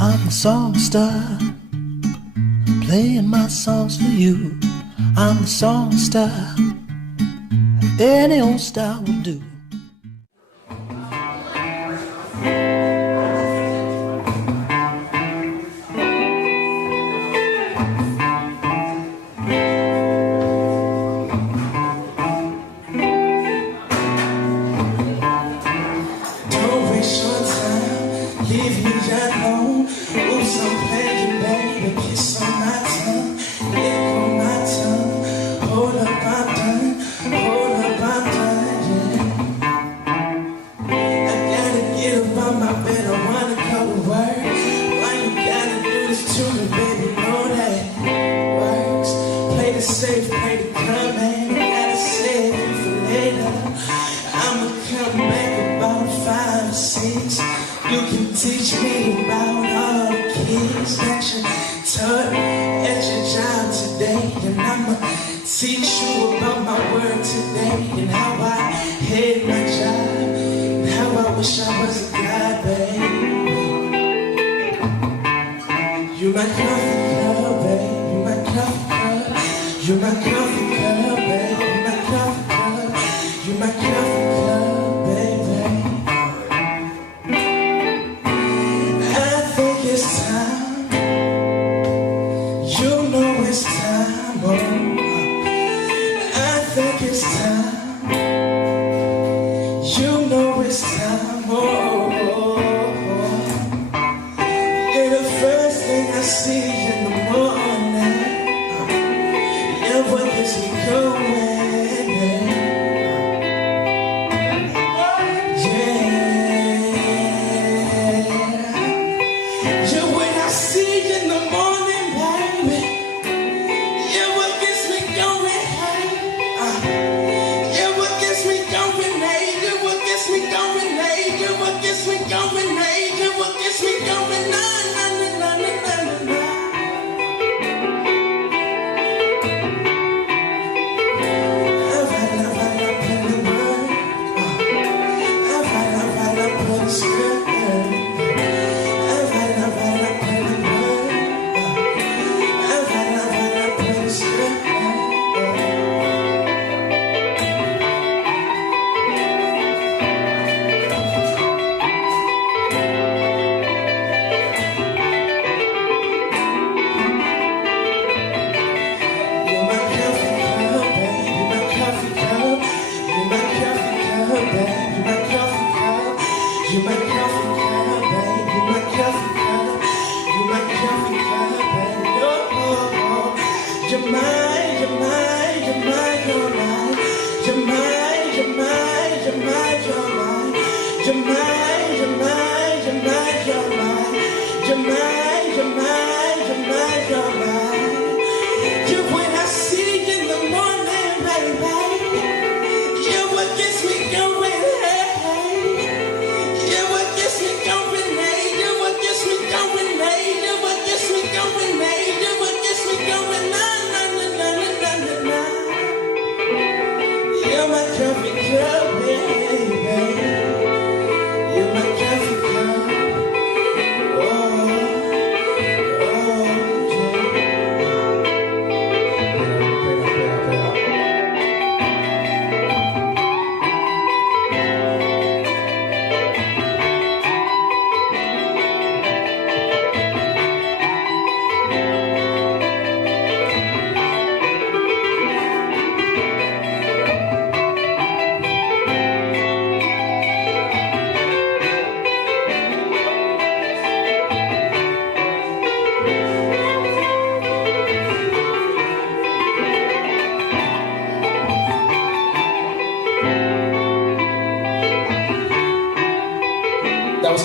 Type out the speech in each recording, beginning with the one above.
I'm a songster, playing my songs for you. I'm a songster, any old style will do.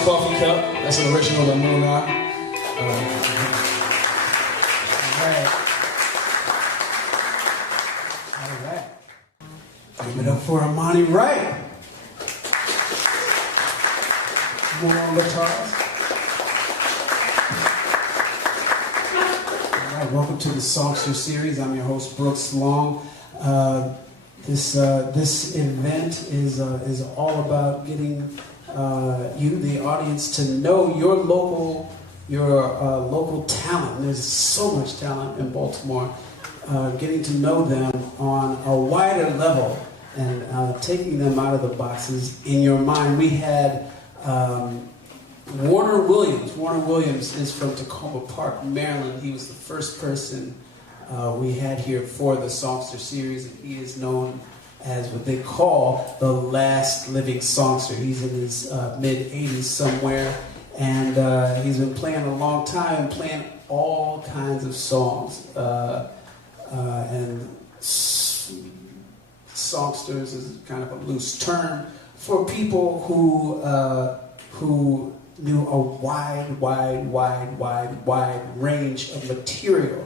Coffee Cup. That's an original of Moon Eye. All right. Give it up for Imani Wright. More on guitars. All right, welcome to the Songster series. I'm your host, Brooks Long. This event is all about getting you, the audience, to know your local talent. And there's so much talent in Baltimore. Getting to know them on a wider level and taking them out of the boxes in your mind. We had Warner Williams. Warner Williams is from Tacoma Park, Maryland. He was the first person we had here for the Songster series, and he is known as what they call the last living songster. He's in his mid-80s somewhere, and he's been playing a long time, playing all kinds of songs. And songsters is kind of a loose term for people who knew a wide range of material.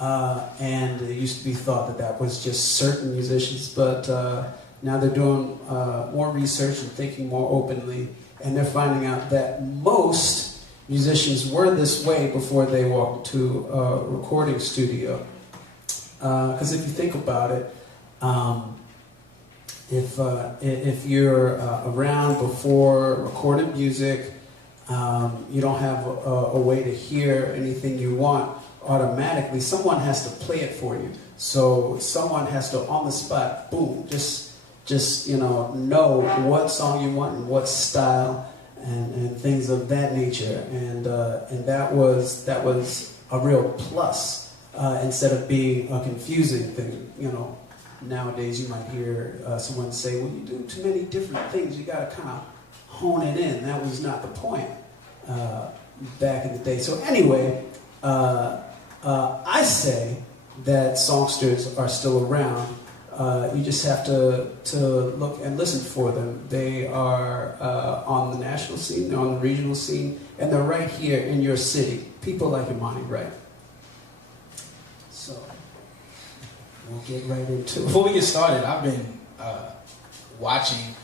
And it used to be thought that was just certain musicians, but now they're doing more research and thinking more openly, and they're finding out that most musicians were this way before they walked into a recording studio. Because if you think about it, if you're around before recorded music, you don't have a way to hear anything you want automatically. Someone has to play it for you. So someone has to, on the spot, boom, just know what song you want and what style and things of that nature. And that was a real plus. Instead of being a confusing thing. Nowadays you might hear someone say, well, you do too many different things, you got to kind of hone it in. That was not the point back in the day. So anyway, I say that songsters are still around. You just have to look and listen for them. They are on the national scene, they're on the regional scene, and they're right here in your city. People like Imani Wright. So, we'll get right into it. Before we get started, I've been watching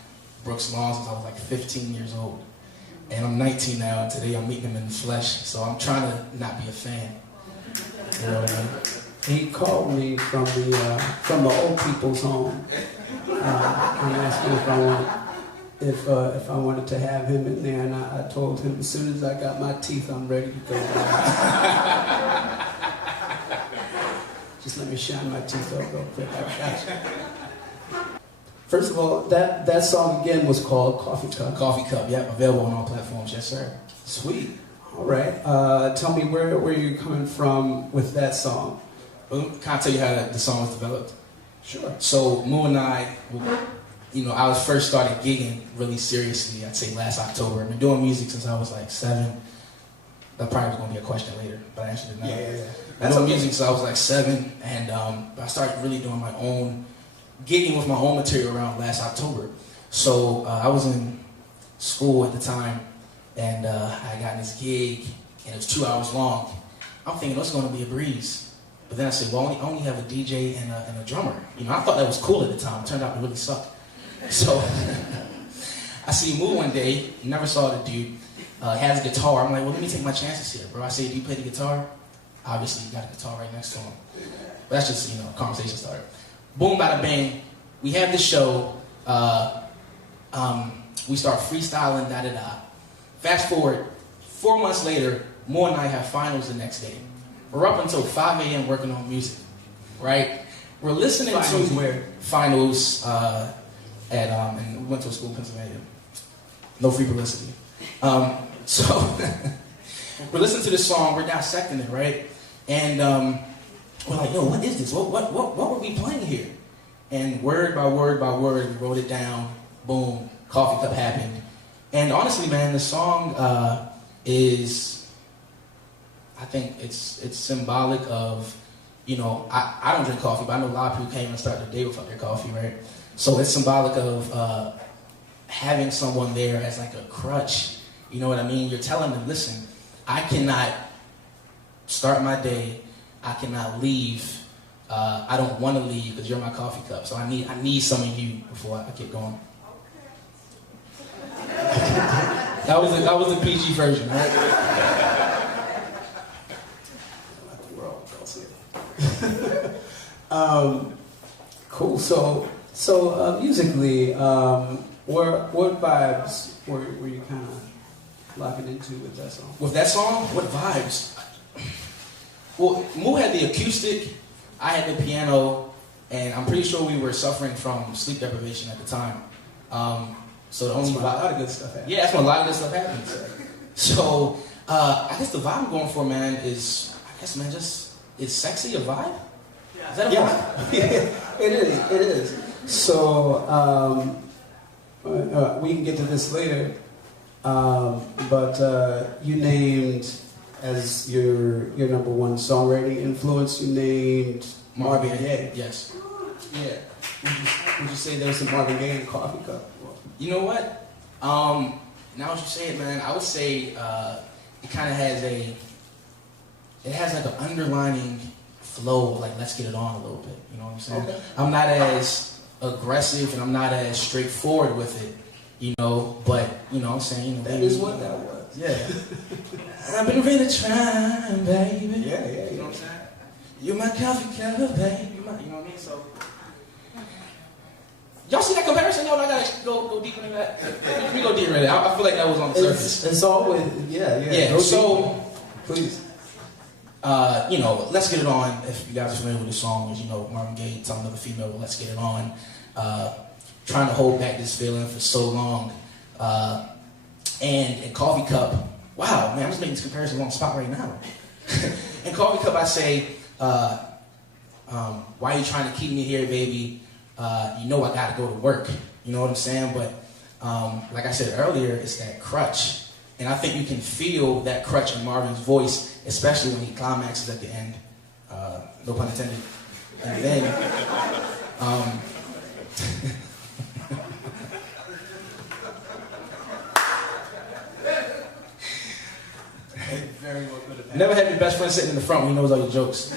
Brooks Long since I was like 15 years old. And I'm 19 now, and today I'm meeting him in the flesh, so I'm trying to not be a fan. You know what I mean? He called me from the old people's home. And asked me if I wanted to have him in there, and I told him as soon as I got my teeth, I'm ready to go. Just let me shine my teeth out real quick. I got you. First of all, that song again was called Coffee Cup. Coffee Cup, yep, available on all platforms, yes sir. Sweet. All right. Tell me where you're coming from with that song. Well, can I tell you how the song was developed? Sure. So Moo and I, I was first started gigging really seriously, I'd say last October. I've been doing music since I was like 7. That probably was going to be a question later, but I answered it now. Yeah. I've been doing music since I was like 7, and I started really doing my own, gigging with my own material around last October. So I was in school at the time, and I got this gig, and it was 2 hours long. I'm thinking, it's going to be a breeze. But then I said, well, I only have a DJ and a drummer. I thought that was cool at the time. It turned out to really suck. So I see Moo one day, never saw the dude, has a guitar. I'm like, well, let me take my chances here, bro. I say, do you play the guitar? Obviously, you got a guitar right next to him. But that's just, a conversation starter. Boom, bada bang. We have this show. We start freestyling, da-da-da. Fast forward, 4 months later, Mo and I have finals the next day. We're up until 5 a.m. working on music, right? We're listening finals to where? Finals and we went to a school in Pennsylvania. No free publicity. So we're listening to this song, we're dissecting it, right? And we're like, yo, what is this? What were we playing here? And word by word by word, we wrote it down. Boom, Coffee Cup happened. And honestly, man, the song is, I think it's symbolic of, I don't drink coffee, but I know a lot of people came and started their day without their coffee, right? So it's symbolic of having someone there as like a crutch. You know what I mean? You're telling them, listen, I cannot start my day. I cannot leave. I don't want to leave because you're my coffee cup. So I need some of you before I get going. That was the PG version, right? Cool. So So musically, what vibes were you kind of locking into with that song? With that song, what vibes? Well, Moo had the acoustic, I had the piano, and I'm pretty sure we were suffering from sleep deprivation at the time. So the only vibe, a lot of good stuff happens. Yeah, that's when a lot of good stuff happens. So I guess the vibe I'm going for, man, is is sexy a vibe? Is that a vibe? Yeah, it is. So we can get to this later, but you named as your number one songwriting influence, you named Marvin Gaye. Yes. Yeah. Would you say there was some Marvin Gaye in Coffee Cup? You know what? Now that you say it, man, I would say it kind of has like an underlining flow, like let's get it on a little bit. You know what I'm saying? Okay. I'm not as aggressive and I'm not as straightforward with it, you know. But you know what I'm saying? That is what that was. Yeah. I've been really trying, baby. Yeah. You know what I'm saying? You're my coffee cup, baby. You know what I mean? So. Y'all see that comparison? Y'all, I gotta go deeper into that. Let me go deeper into that. I feel like that was on the surface. It's always, yeah. So, please. You know, let's get it on. If you guys are familiar with the song, as you know, Marvin Gaye telling another female, well, let's get it on. Trying to hold back this feeling for so long. And in Coffee Cup, wow, man, I'm just making this comparison on the spot right now. In Coffee Cup, I say, why are you trying to keep me here, baby? You know I gotta go to work. You know what I'm saying? But like I said earlier, it's that crutch. And I think you can feel that crutch in Marvin's voice, especially when he climaxes at the end. No pun intended. And then, very well could have never had your best friend sitting in the front when he knows all your jokes.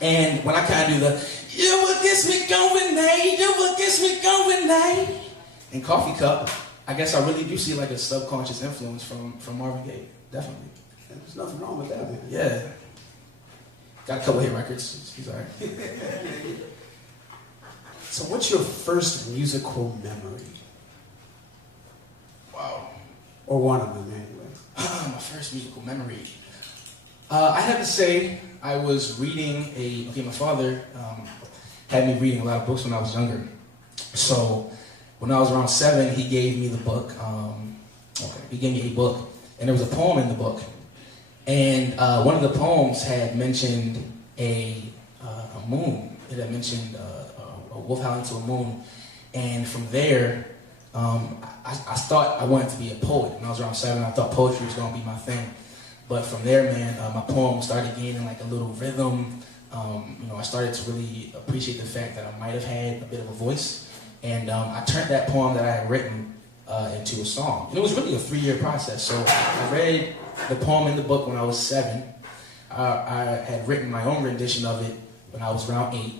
And when I kind of do the, you what gets me going, mate, you what gets me going, mate. In Coffee Cup, I guess I really do see like a subconscious influence from Marvin Gaye, definitely. There's nothing wrong with that, man. Yeah. Got a couple hit records, he's alright. So what's your first musical memory? Wow. Or one of them, anyway. My first musical memory. I have to say, I was reading my father had me reading a lot of books when I was younger. So when I was around 7, he gave me the book. He gave me a book, and there was a poem in the book. And one of the poems had mentioned a moon. It had mentioned a wolf howling to a moon. And from there, I thought I wanted to be a poet. When I was around 7, I thought poetry was going to be my thing. But from there, man, my poem started gaining like a little rhythm. I started to really appreciate the fact that I might have had a bit of a voice. And I turned that poem that I had written into a song. And it was really a 3-year process. So I read the poem in the book when I was 7. I had written my own rendition of it when I was around 8.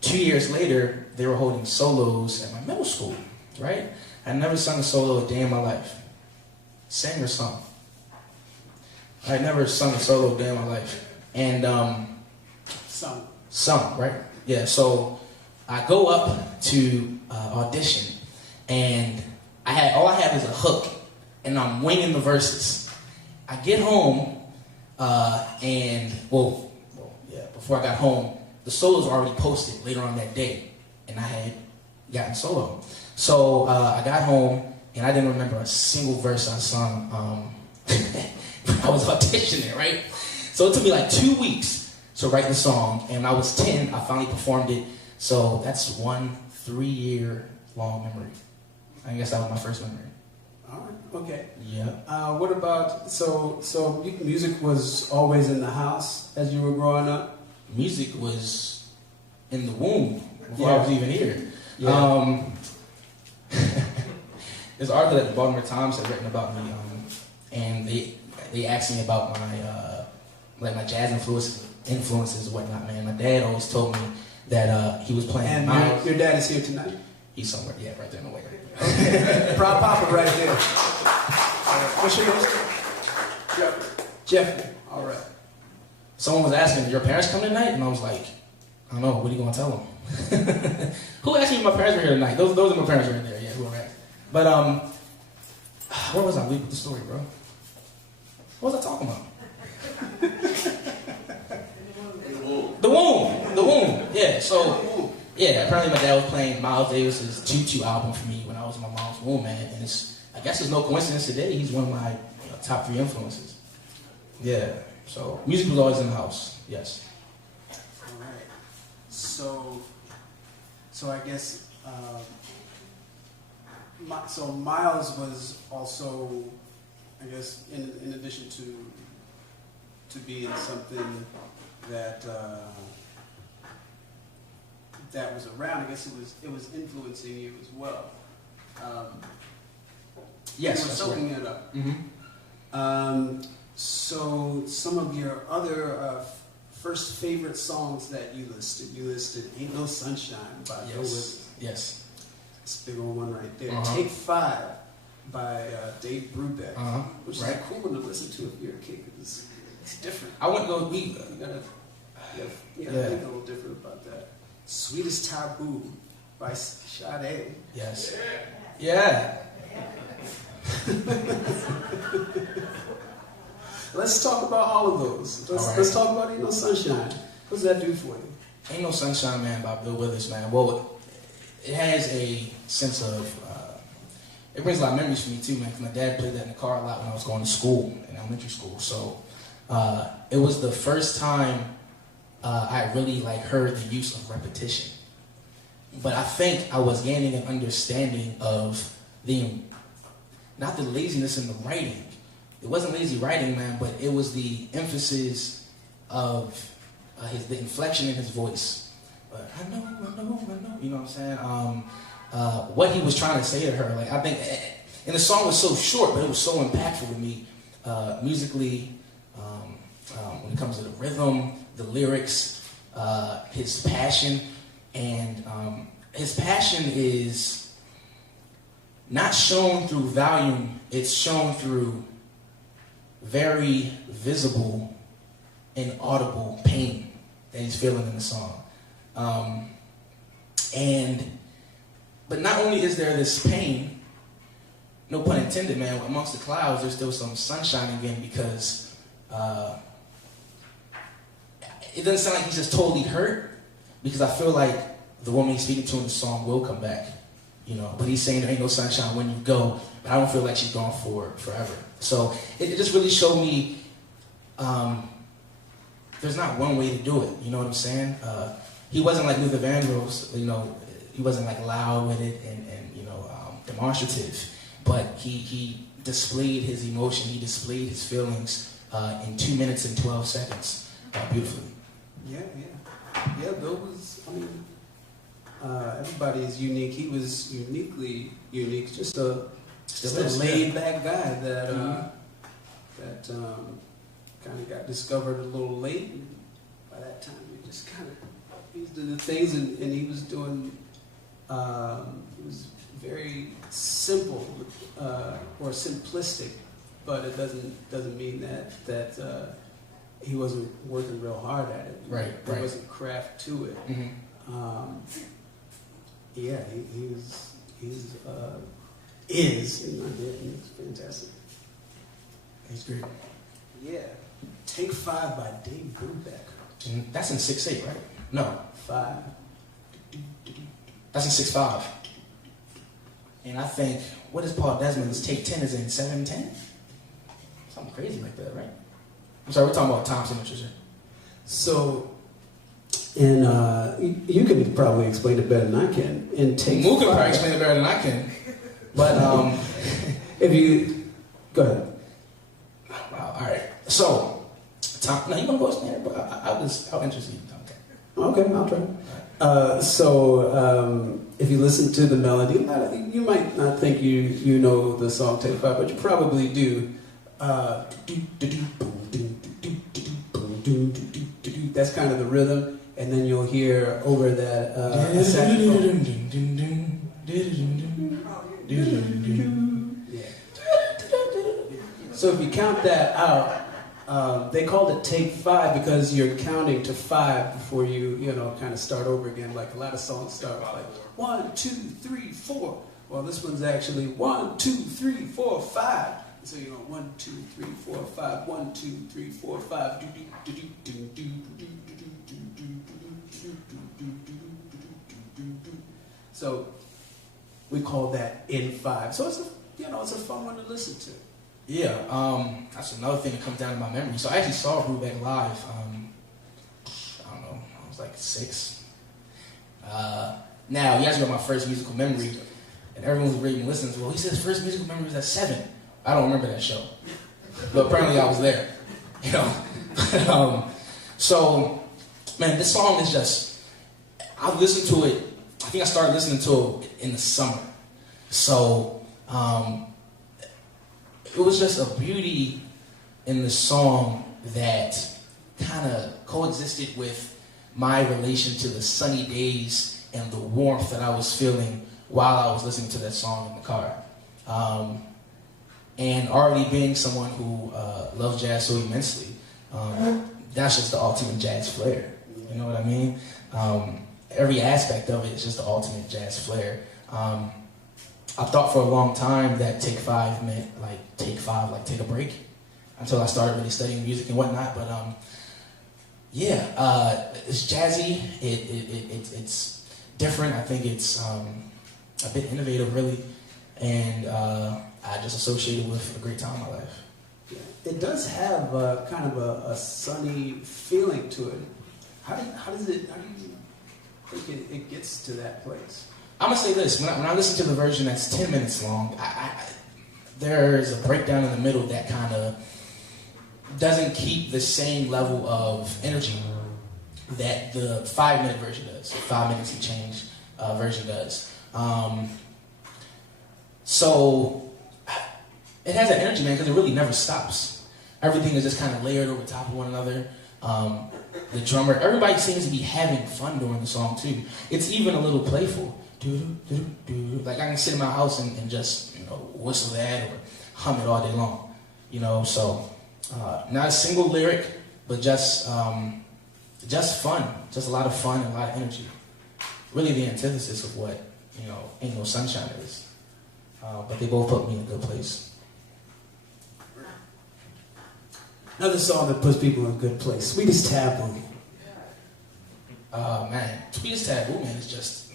2 years later, they were holding solos at my middle school, right? I never sung a solo a day in my life. Sang or sung. I had never sung a solo a day in my life. And sung, right? Yeah, so I go up to audition, and all I have is a hook, and I'm winging the verses. I get home, before I got home, the solos were already posted later on that day, and I had gotten solo. So I got home, and I didn't remember a single verse I sung. I was auditioning, right? So it took me like 2 weeks to write the song, and when I was 10, I finally performed it. So that's one 3-year long memory. I guess that was my first memory. All right, okay. Yeah. What about, so music was always in the house as you were growing up? Music was in the womb before I was even here. Yeah. There's an article that the Baltimore Times had written about me, and they asked me about my jazz influences and whatnot, man. My dad always told me that he was playing. And your dad is here tonight? He's somewhere, yeah, right there in the way. Okay. Proud Papa right there. What's your name? Jeffrey. All right. Someone was asking, "Did your parents come tonight?" And I was like, I don't know. What are you gonna tell them? Who asked me if my parents were here tonight? Those are my parents right there. Yeah, who are asked. But where was I leaving with the story, bro? What was I talking about? The womb. Yeah. So yeah, apparently my dad was playing Miles Davis's Tutu album for me when I was in my mom's womb, man. And I guess it's no coincidence today. He's one of my top 3 influences. Yeah. So music was always in the house. Yes. All right. So I guess so Miles was also, I guess, in addition to being something that that was around, I guess it was influencing you as well. Yes, you were soaking it up. Mm-hmm. So some of your other first favorite songs that you listed "Ain't No Sunshine" by Bill Withers. Yes. It's a big old one right there. Uh-huh. "Take 5" by Dave Brubeck, Uh-huh. which is Right. a cool one to listen to if you're a kid, because it's different. I wouldn't go. You gotta think a little different about that. "Sweetest Taboo" by Sade. Yes. Yeah. Let's talk about all of those. Let's talk about "Ain't No Sunshine." What does that do for you? "Ain't No Sunshine," man, by Bill Withers, man. Well, it has a sense of, it brings a lot of memories for me too, man, because my dad played that in the car a lot when I was going to school, in elementary school. So it was the first time I really heard the use of repetition. But I think I was gaining an understanding of not the laziness in the writing. It wasn't lazy writing, man, but it was the emphasis of the inflection in his voice. I know, you know what I'm saying? What he was trying to say to her, I think, and the song was so short, but it was so impactful to me, musically, when it comes to the rhythm, the lyrics, his passion, and his passion is not shown through volume, it's shown through very visible and audible pain that he's feeling in the song. But not only is there this pain, no pun intended, man, amongst the clouds, there's still some sunshine again, because it doesn't sound like he's just totally hurt, because I feel like the woman he's speaking to in the song will come back, but he's saying there ain't no sunshine when you go, but I don't feel like she's gone for forever. So it just really showed me there's not one way to do it, you know what I'm saying? He wasn't like Luther Vandross, he wasn't loud with it and demonstrative, but he displayed his emotion, he displayed his feelings in 2 minutes and 12 seconds beautifully. Yeah, Bill was, everybody is unique. He was uniquely unique, just a laid back guy that kind of got discovered a little late. And by that time, he was doing the things, and he was doing. It was very simple or simplistic, but it doesn't mean that he wasn't working real hard at it. Right. There wasn't craft to it. Mm-hmm. Is in my head, and it's fantastic. He's great. Yeah. "Take 5" by Dave Brubeck. And that's in 6/8, right? No. 5. That's in 6/5. And I think, what is Paul Desmond's "Take 10" is in 7/10? Something crazy like that, right? I'm sorry, we're talking about time signatures here. So, and you can probably explain it better than I can. And "Take 5." Mook can probably explain it better than I can. But if you go ahead. Wow, all right. So, Tom, now you want to go explain it? But I'll interest you. Okay, I'll try. If you listen to the melody, you might not think you know the song "Take 5," but you probably do. That's kind of the rhythm, and then you'll hear over that saxophone. Yeah. So if you count that out, They called it take 5 because you're counting to 5 before you kind of start over again. Like a lot of songs start with like 1, 2, 3, 4. Well, this one's actually 1, 2, 3, 4, 5. So 1, 2, 3, 4, 5. 1, 2, 3, 4, 5. So we call that in 5. So it's a fun one to listen to. Yeah, that's another thing that comes down to my memory. So I actually saw Brubeck live. I don't know, I was like 6. Now, he asked me about my first musical memory, and everyone was reading listening to, well, he said his first musical memory was at 7. I don't remember that show. But apparently I was there, So, man, this song is just, I've listened to it, I think I started listening to it in the summer. So, it was just a beauty in the song that kind of coexisted with my relation to the sunny days and the warmth that I was feeling while I was listening to that song in the car. And already being someone who loves jazz so immensely, that's just the ultimate jazz flair. You know what I mean? Every aspect of it is just the ultimate jazz flair. I thought for a long time that take 5 meant take a break, until I started really studying music and whatnot. But it's jazzy. It's different. I think it's a bit innovative, really, and I just associate it with a great time in my life. Yeah. It does have kind of a sunny feeling to it. How do you think it gets to that place? I'm gonna say this: when I listen to the version that's 10 minutes long, there's a breakdown in the middle that kind of doesn't keep the same level of energy that the 5-minute version does. 5 minutes and change version does. So it has that energy, man, because it really never stops. Everything is just kind of layered over top of one another. The drummer, everybody seems to be having fun during the song too. It's even a little playful. Like I can sit in my house and just whistle that or hum it all day long. So not a single lyric, but just fun, just a lot of fun and a lot of energy. Really the antithesis of what Ain't No Sunshine is. But they both put me in a good place. Another song that puts people in a good place, Sweetest Taboo. Man, Sweetest Taboo, man, is just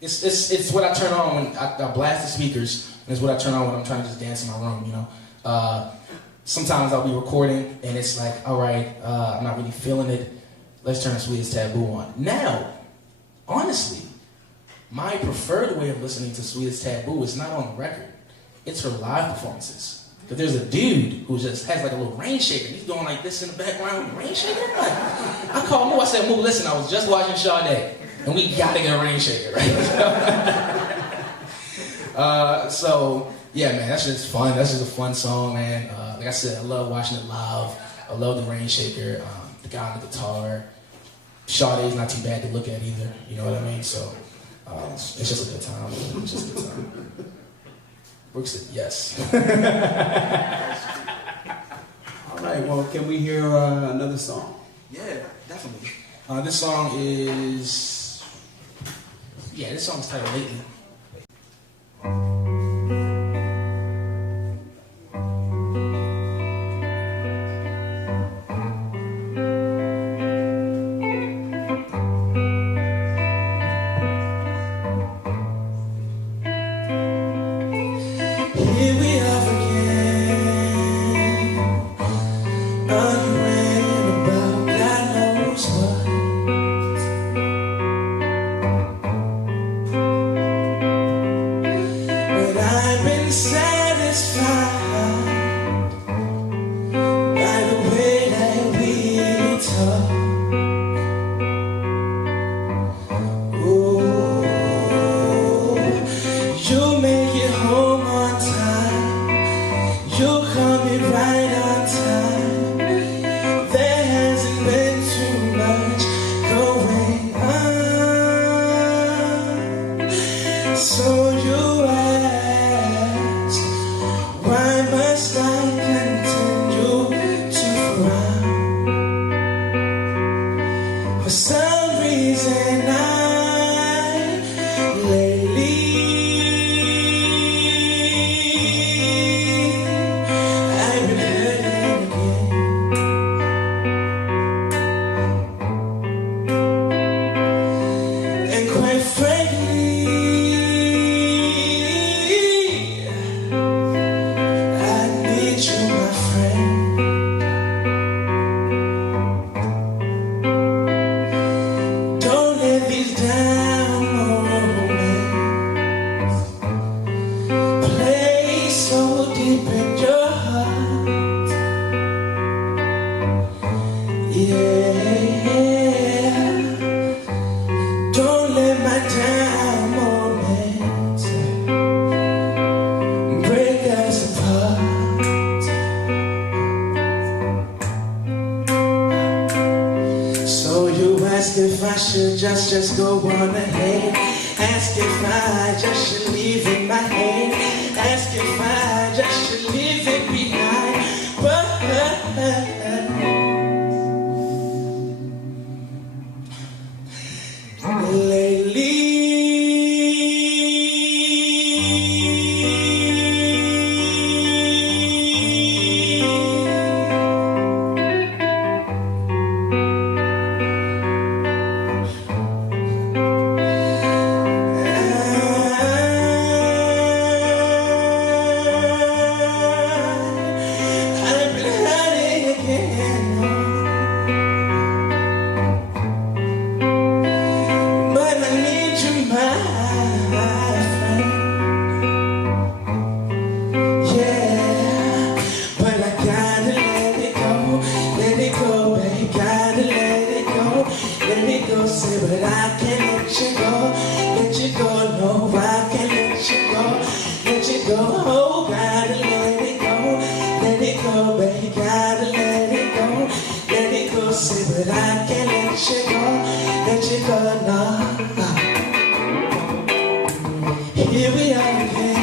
it's what I turn on when I blast the speakers, and it's what I turn on when I'm trying to just dance in my room. Sometimes I'll be recording and it's like, all right, I'm not really feeling it. Let's turn Sweetest Taboo on. Now, honestly, my preferred way of listening to Sweetest Taboo is not on the record. It's her live performances. Because there's a dude who just has like a little rain shaker. He's going like this in the background. Rain shaker? I called Mo. I said, Mo, listen, I was just watching Sade, and we got to get a rain shaker, right? So, yeah, man, that's just fun. That's just a fun song, man. Like I said, I love watching it live. I love the rain shaker, the guy on the guitar. Sade's not too bad to look at either. You know what I mean? So, it's just a good time. It's just a good time. Brooke said yes. All right, well, can we hear another song? Yeah, definitely. This song is titled Lately. some reason lately I've been hurting again. And quite frankly, I need you, my friend. Don't let these down moments play so deep in your heart. Yeah, don't let my down moments break us apart. So you ask if I should just go on ahead. Ask if I just should leave in my head. Ask if I just should leave it behind. But I've been hurting again. But I need you, my friend. Yeah, but I gotta let it go, babe. Gotta let it go. Say, but I can't let you go. No, I can't let you go. Oh, gotta let it go, babe. Gotta let it go. Say, but I can't let you go. No. Here we are again,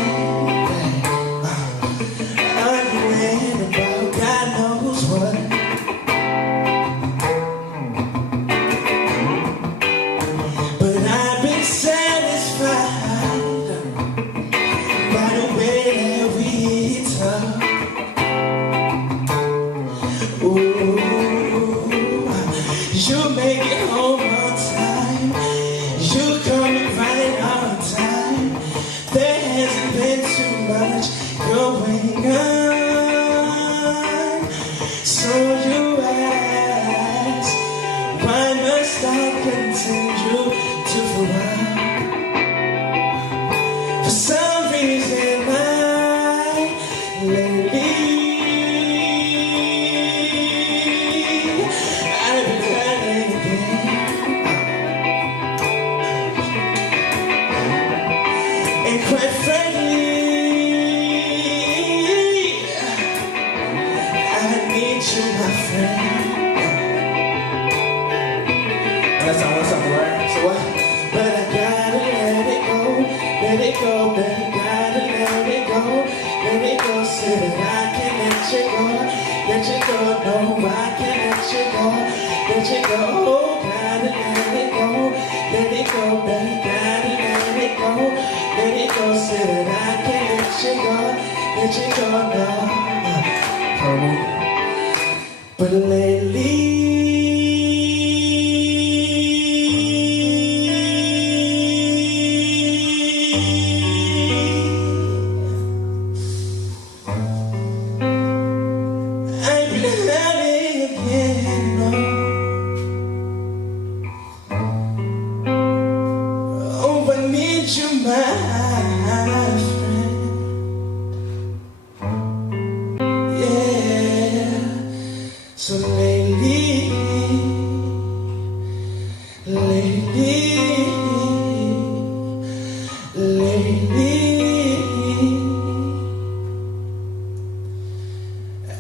arguing about God knows what. But I've been satisfied by the way that we talk. Ooh, you make it home on time. You coming right on time. There hasn't been too much going on. So you ask, why must I continue to fly? For some reason lately I've been hurting again. And quite frankly, I need you, my friend. That's all, right? So what? But I gotta let it go, baby. Gotta let it go. Say that I can't let you go. No, I can't let you go. Oh, gotta let it go, baby. Gotta let it go. Say that I can't let you go. No. But lately I've been hurting again. Oh, I need you, my friend. Yeah. So lately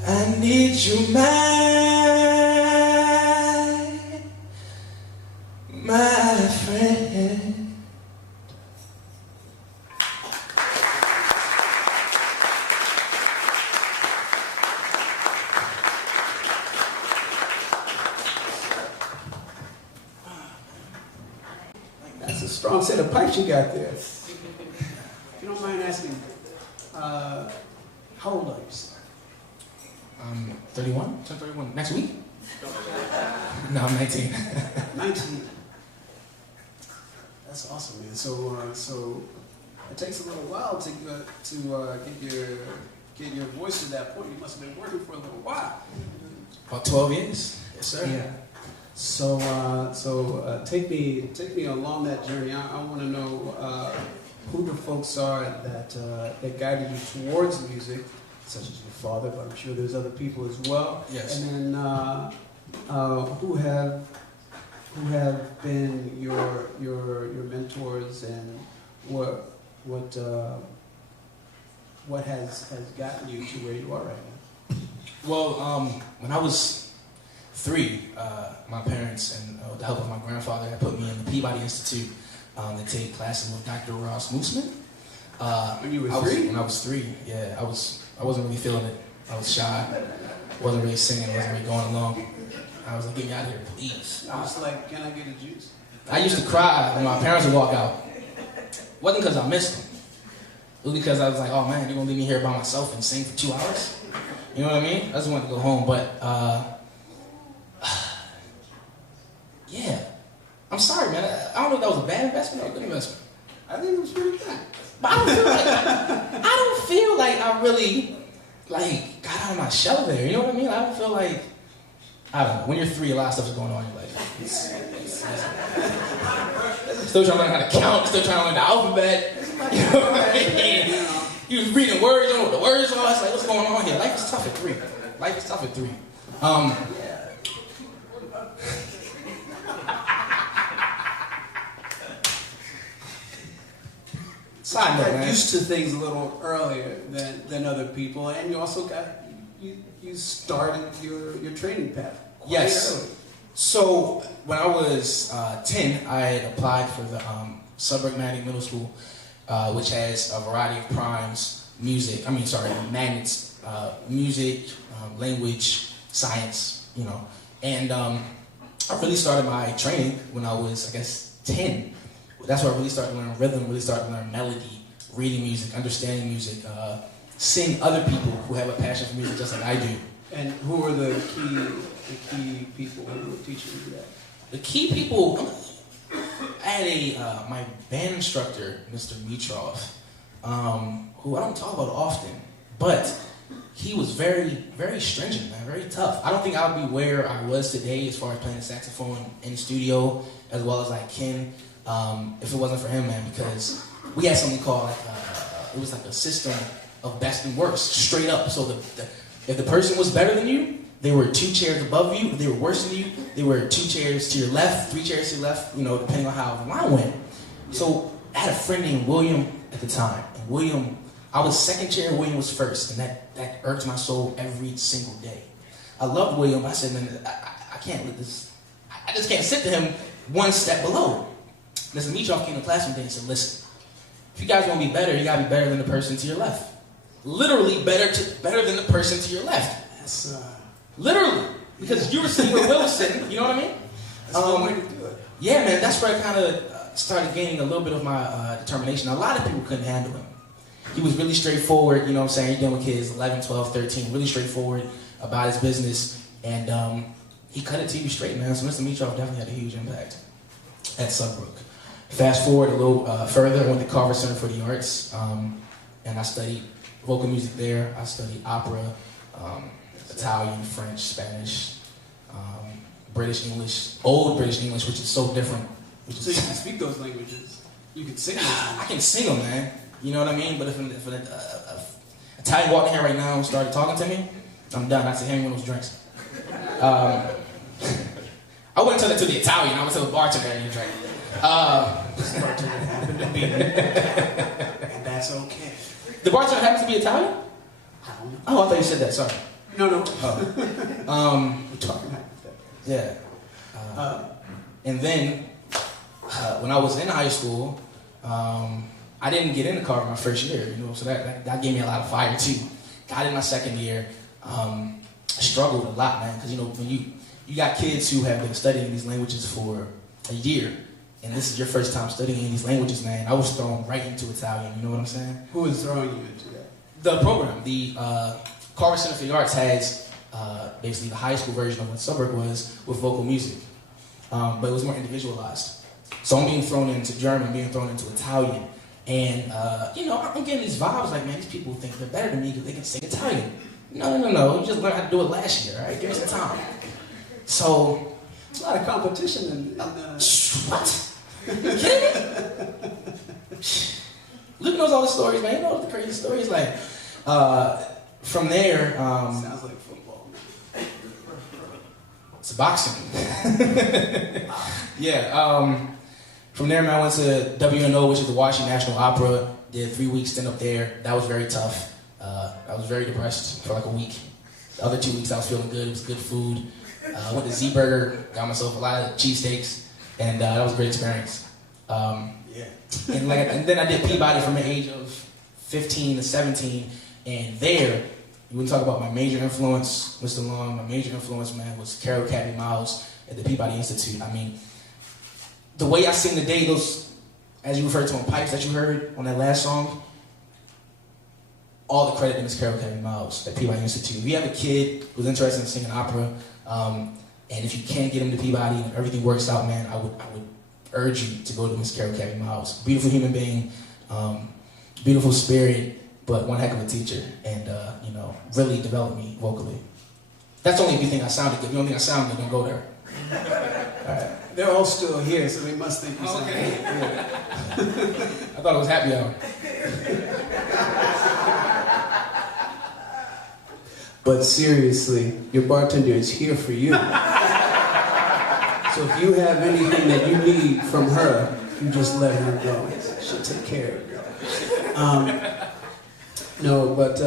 I need you, my friend. That's a strong set of pipes you got there. If you don't mind asking, how old are you, sir? I'm 31, turn 31 next week? No, I'm 19. 19. That's awesome, man. So it takes a little while to get your voice to that point. You must have been working for a little while. About 12 years. Yes, sir. Yeah. So take me along that journey. I want to know who the folks are that guided you towards music, such as your father, but I'm sure there's other people as well. Yes. And then who have been your mentors, and what has gotten you to where you are right now? Well, when I was 3, my parents and with the help of my grandfather had put me in the Peabody Institute to take classes with Dr. Ross Mooseman. When you were 3? When I was 3, yeah. I wasn't really feeling it. I was shy. Wasn't really singing. Wasn't really going along. I was like, get me out of here, please. I was like, can I get a juice? I used to cry when my parents would walk out. It wasn't because I missed them. It was because I was like, oh man, they're going to leave me here by myself and sing for 2 hours? You know what I mean? I just wanted to go home, but yeah. I'm sorry, man. I don't know if that was a bad investment or a good investment. I think it was pretty good. But I don't feel like I really got out of my shell there. You know what I mean? I don't feel like, I don't know. When you're 3, a lot of stuff is going on in your life. Still trying to learn how to count. Still trying to learn the alphabet. You know what I mean? You was reading words. You don't know what the words are. It's like, what's going on here? Life is tough at 3. Life is tough at 3. Side note, man. Used to things a little earlier than other people, and you also you started your training path quite early. So when I was 10, I had applied for the Sudbury Magnet Middle School, which has a variety of primes, magnets, music, language, science, you know. And I really started my training when I was, I guess, 10. That's where I really started to learn rhythm, really started to learn melody, reading music, understanding music, seeing other people who have a passion for music just like I do. And who are the key people who were teaching you that? The key people, I had my band instructor, Mr. Mitrov, who I don't talk about often, but he was very, very stringent, man, very tough. I don't think I would be where I was today as far as playing the saxophone in the studio as well as I can if it wasn't for him, man, because we had something called, it was like a system of best and worst, straight up. So if the person was better than you, they were 2 chairs above you. If they were worse than you, they were 2 chairs to your left, 3 chairs to your left, you know, depending on how the line went. So I had a friend named William at the time. And William, I was 2nd chair, William was 1st. And that irked my soul every single day. I loved William. I said, man, I can't let this, I just can't sit to him 1 step below. Mr. Mitrov came to class one day and said, listen, if you guys want to be better, you got to be better than the person to your left. Literally better than the person to your left. That's, literally. Because you were sitting where Will was sitting, you know what I mean? That's one way to do it. Yeah, man, that's where I kind of started gaining a little bit of my determination. A lot of people couldn't handle him. He was really straightforward, you know what I'm saying? You're dealing with kids 11, 12, 13, really straightforward about his business. And he cut it to you straight, man. So Mr. Mitrov definitely had a huge impact at Sudbrook. Fast forward a little further, I went to Carver Center for the Arts, and I studied vocal music there. I studied opera, Italian, French, Spanish, British English, old British English, which is so different. So you can speak those languages. You can sing those languages. I can sing them, man. You know what I mean? But if an Italian walked in here right now and started talking to me, I'm done. I say, hand me one of those drinks. I wouldn't tell it to the Italian. I would tell the bartender I need a drink. This bartender happened to be, and that's okay. The bartender happens to be Italian? I don't know. Oh, I thought you said that. Sorry. No. Oh. We're talking about that. Yeah. And then, when I was in high school, I didn't get into Carver my first year, you know, so that gave me a lot of fire too. Got in my 2nd year, I struggled a lot, man, because, you know, when you got kids who have been studying these languages for a year, and this is your first time studying these languages, man, I was thrown right into Italian. You know what I'm saying? Who is throwing you into that? The program, the Carver Center for the Arts has basically the high school version of what Suburb was with vocal music, but it was more individualized. So I'm being thrown into German, being thrown into Italian, and you know, I'm getting these vibes like, man, these people think they're better than me because they can sing Italian. No. You just learned how to do it last year, all right? Give me some time. So, there's a lot of competition in what? You kidding me? Luke knows all the stories, man. You know the crazy stories. Like, from there, sounds like football. It's boxing. Yeah. From there, man, I went to WNO, which is the Washington National Opera. Did 3 weeks stint up there. That was very tough. I was very depressed for like a week. The other 2 weeks, I was feeling good. It was good food. Went to Z-Burger, got myself a lot of cheesesteaks, and that was a great experience. Yeah. And then I did Peabody from the age of 15 to 17, and there, you wouldn't talk about my major influence, Mr. Long. My major influence, man, was Carol Cadby Miles at the Peabody Institute. I mean, the way I sing today, those, as you referred to them, pipes that you heard on that last song, all the credit to Miss Carol Cadby Miles at Peabody Institute. If you have a kid who's interested in singing opera, and if you can't get him to Peabody and everything works out, man, I would urge you to go to Miss Carol Cadby Miles. Beautiful human being, beautiful spirit, but one heck of a teacher, and you know, really developed me vocally. That's only if you think I sounded good. If you don't think I sound good, don't go there. All right. They're all still here, so they must think you sound good. Yeah. I thought it was happy hour. But seriously, your bartender is here for you. So if you have anything that you need from her, you just let her go. She'll take care of you. No, but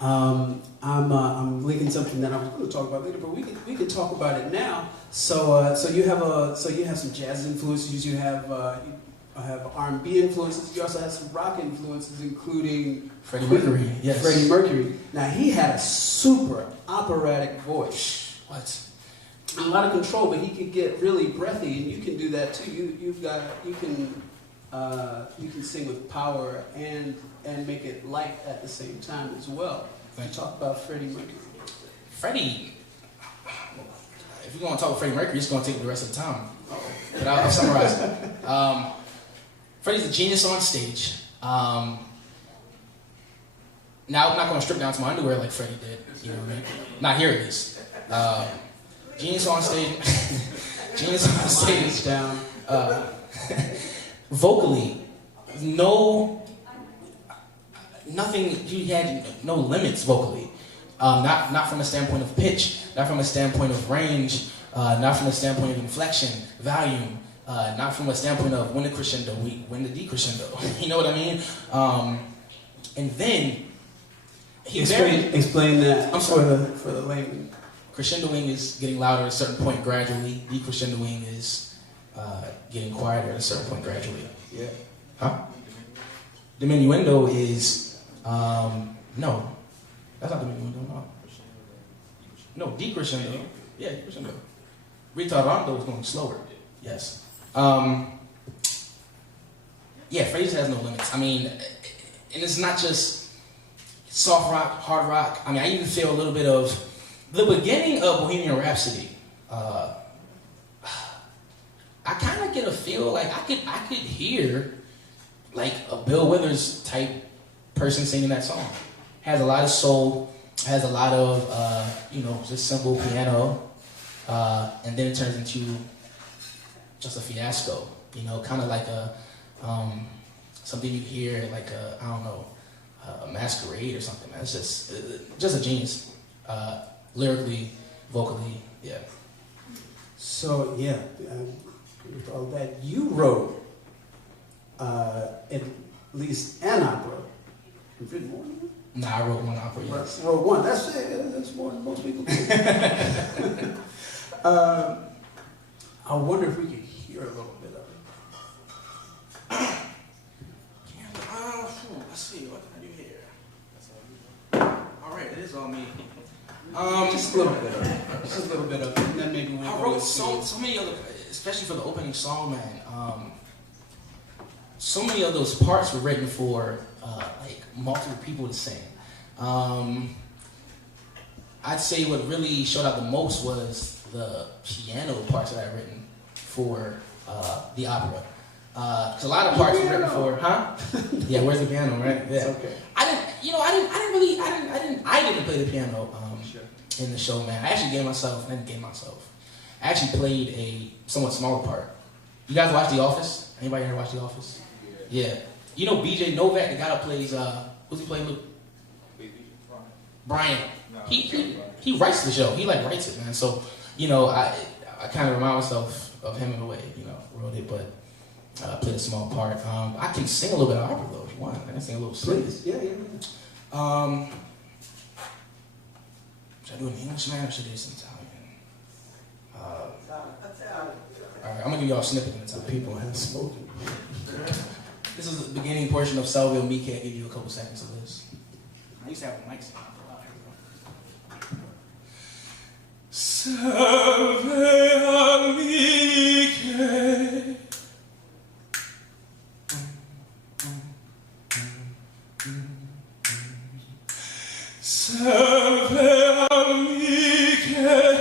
I'm linking something that I was going to talk about later, but we can talk about it now. So you have some jazz influences. You have R&B influences. You also have some rock influences, including Freddie Mercury. Yes. Freddie Mercury. Now he had a super operatic voice. What? A lot of control, but he could get really breathy, and you can do that too. You can sing with power and make it light at the same time as well. Talk about Freddie Mercury. Freddie, if you're going to talk about Freddie Mercury, it's going to take the rest of the time. But I'll summarize it. Freddie's a genius on stage. Now I'm not going to strip down to my underwear like Freddie did. You know what I mean? Not here at least. Genius on stage. Genius on stage. Down. Vocally, nothing. He had no limits vocally. Not from a standpoint of pitch, not from a standpoint of range, not from a standpoint of inflection, volume, not from a standpoint of when the crescendo, when the decrescendo. You know what I mean? And then explain that for the layman. Crescendoing is getting louder at a certain point gradually. Decrescendoing is getting quieter at a certain point gradually. Yeah. Huh? Diminuendo is no. That's not diminuendo. No, decrescendo. Yeah, decrescendo. Ritardando is going slower. Yes. Yeah, Freddie has no limits. I mean, and it's not just soft rock, hard rock. I mean, I even feel a little bit of the beginning of Bohemian Rhapsody. I kind of get a feel like I could hear like a Bill Withers type person singing that song. Has a lot of soul, has a lot of just simple piano, and then it turns into just a fiasco. You know, kind of like a something you hear like a masquerade or something. Man. It's just a genius, lyrically, vocally, yeah. So yeah, with all that, you wrote at least an opera. You've written more than that? Nah, I wrote one opera, yes. Wrote one. That's more than most people do. I wonder if we could hear a little bit of it. Let's see, what can I do here? All right, it is all me. Just a little bit of it. Just a little bit of it, and then maybe we'll I wrote so many other. especially for the opening song, man, so many of those parts were written for like multiple people to sing. I'd say what really showed out the most was the piano parts that I'd written for the opera. Cause a lot of parts were written for, huh? Yeah, where's the piano, right? Yeah. It's okay. I didn't play the piano in the show, man. I actually played a somewhat smaller part. You guys watch The Office? Anybody here watch The Office? Yeah. You know BJ Novak, the guy that plays, who's he playing with? Brian. He writes the show. He like writes it, man. So, you know, I kind of remind myself of him in a way, you know, wrote it, but played a small part. I can sing a little bit of opera though, if you want. I can sing a little sing. Yeah. Should I do an English, man, or should I do some Italian? Alright, I'm gonna give y'all a snippet in Italian. People have spoken. This is the beginning portion of Salve o Mica. I'll give you a couple seconds of this. I used to have a mic stand. Salve amiche. Salve amiche,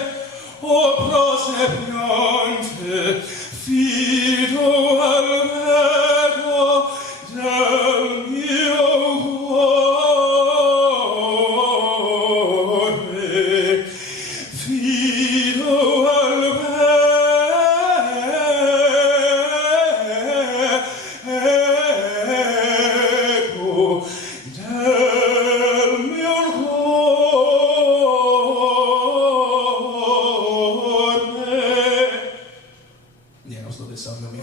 o prosepiante, fido almeno del mio cuore, fido almeno del mio cuore. Yeah, I was a little bit something to me.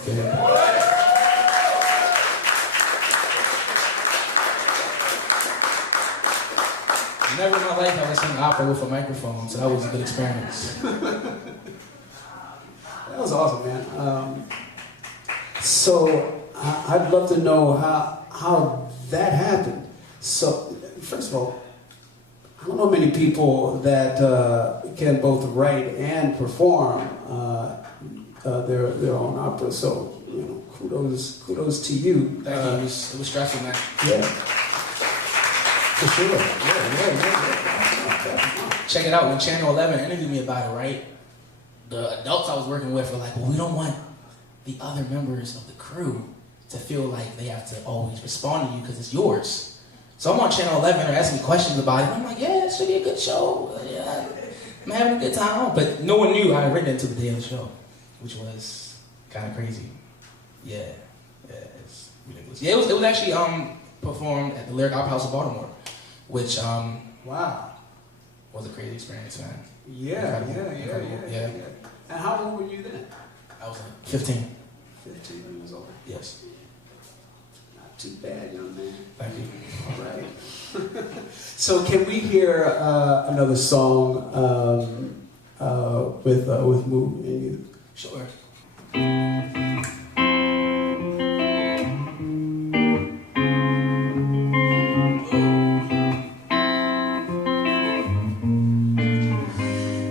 Never in my life have I seen opera with a microphone, so that was a good experience. That was awesome, man. So I'd love to know how that happened. So first of all, I don't know many people that can both write and perform their own opera. So you know, kudos to you. Thank you. It was stressful, man. Yeah, for sure. Yeah. Check it out. When Channel 11 interviewed me about it, right? The adults I was working with were like, well, we don't want the other members of the crew to feel like they have to always respond to you because it's yours. So I'm on Channel 11, they're asking me questions about it. I'm like, yeah, it should be a good show. Yeah, I'm having a good time. But no one knew I had written it until the day of the show, which was kind of crazy. Yeah, it's ridiculous. Yeah, it was actually performed at the Opera House of Baltimore, which Wow. was a crazy experience, man. Yeah. And how old were you then? I was like 15. 15 years old. Yes. Not too bad, young man. Thank you. All right. So can we hear another song with Moo and you? Sure.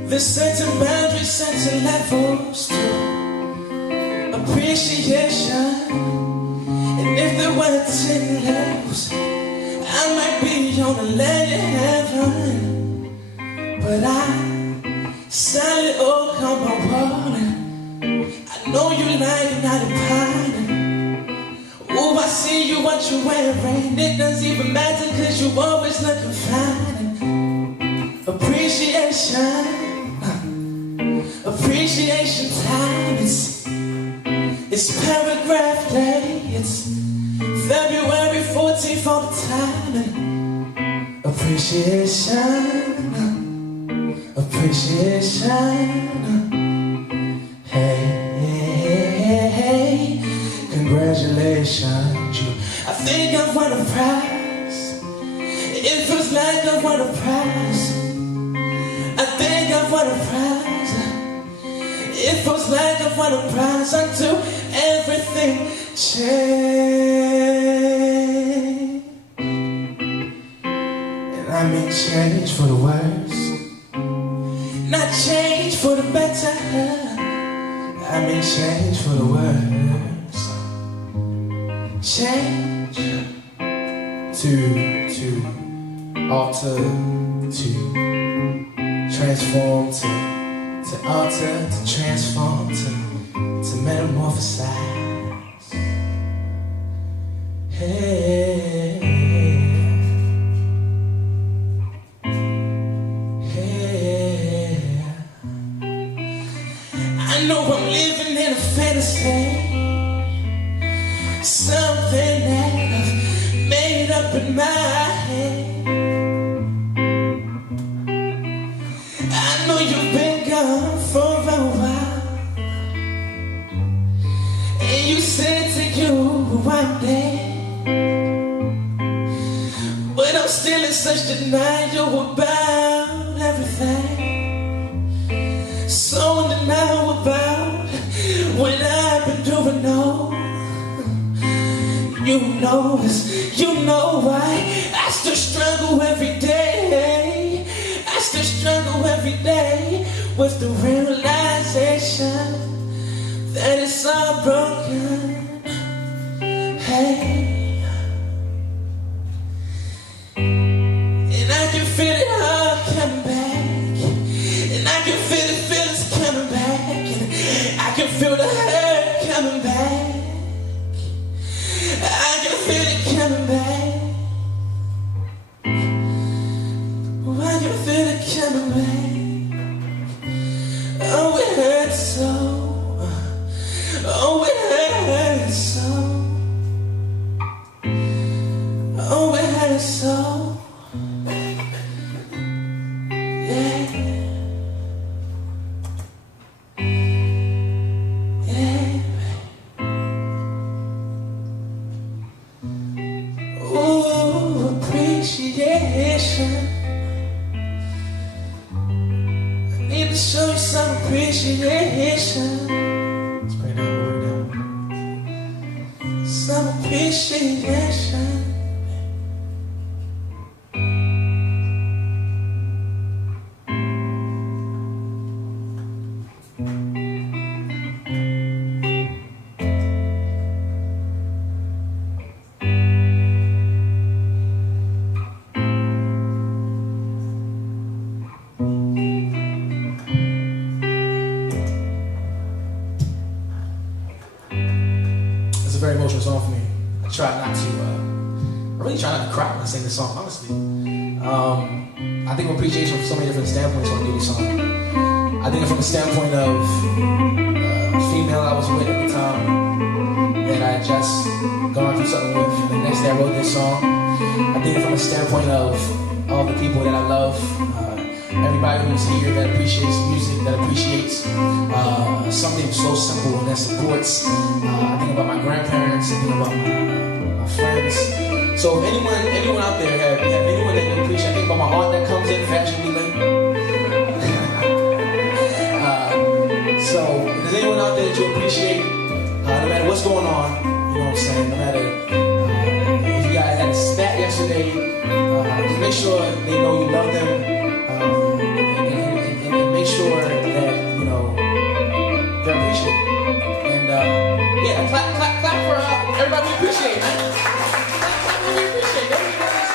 There's certain boundaries, certain levels to appreciation. And if there were 10 levels, I might be on a level heaven. But I silently come my water. I know you like it, not a pine. Oh, I see you, what you wearing. It doesn't even matter, cause you always looking fine. Appreciation. Appreciation time, it's paragraph day, it's February 14th all the time. Appreciation, hey, congratulations, I think I've won a prize, it feels like I've won a prize, I think I've won a prize. It feels like I've won a prize until everything changed. And I mean change for the worse, not change for the better. I I may change for the worse. Change to alter, to transform, to alter, to transform, to metamorphosize. Hey, hey. I know I'm living in a fantasy, something that I've made up in my head. I know you've been gone for a while, and you said to you one day, but I'm still in such denial about everything. So in denial about what I've been doing. No, you know why I still struggle every day. I still struggle every day with the realization that it's all broken. Hey, and I can feel it all coming back, and I can feel the feelings coming back, and I can feel the hurt coming back. I can feel it coming back. Oh, I can feel it coming back. Oh, it hurts so. Oh, it hurts so. Oh, it hurts so. Yeah. Yeah. Ooh, appreciation. I need to show you some appreciation. Let's bring that word down. Some appreciation. It's a very emotional song for me. I try not to, I really try not to cry when I sing this song, honestly. I think of appreciation from so many different standpoints when I do this song. I think from the standpoint of a female I was with at the time that I had just gone through something with, and the next day I wrote this song. I think from a standpoint of all the people that I love, everybody who's here that appreciates music, that appreciates something so simple and that supports. I think about my grandparents, I think about my friends. So if anyone out there have anyone that you appreciate, I think about my aunt that comes in fashionably late. So if there's anyone out there that you appreciate, no matter what's going on, you know what I'm saying, no matter if you guys had a spat yesterday, just make sure they know you love them. And make sure that, you know, they're appreciated. And yeah, clap for everybody we appreciate, man. Clap for we appreciate. Don't be nervous.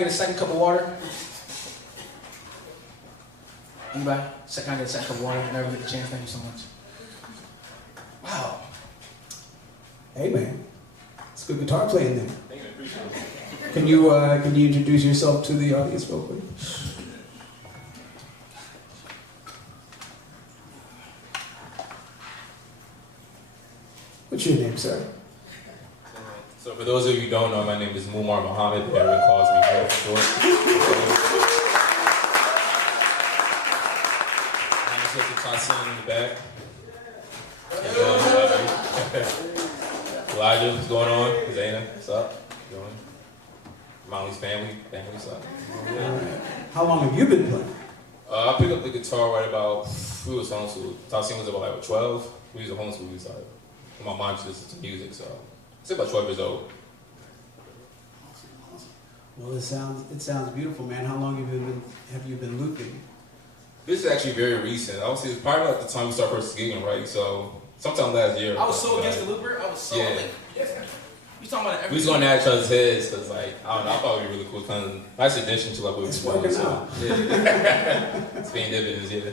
get a second cup of water? Anybody? Can I get a second cup of water? Never get a chance. Thank you so much. Wow. Hey man, it's good guitar playing there. Thank you, I appreciate it. Can you introduce yourself to the audience real quick? What's your name, sir? So for those of you who don't know, my name is Mumar Muhammad. Everyone calls me Mo for short. I'm just looking to singing in the back. And Elijah, what's going on? Zaina, what's up? What's going on? Molly's family, what's up? How long have you been playing? I picked up the guitar right about, we was homeschooled. Tassin was about like 12. We was a homeschool, we was like, my mom just listened to music, so it's about 12 years old. Well, it sounds beautiful, man. How long have you been looping? This is actually very recent. I would say it's probably like the time we started first gigging, right? So sometime last year. I was so against the looper. I was so like, you talking about everything. We was going at each other's heads because, like, I don't know, I thought it would be really cool. Kind of nice addition to like what It's we're doing. working out. Yeah. It's being dividends, yeah.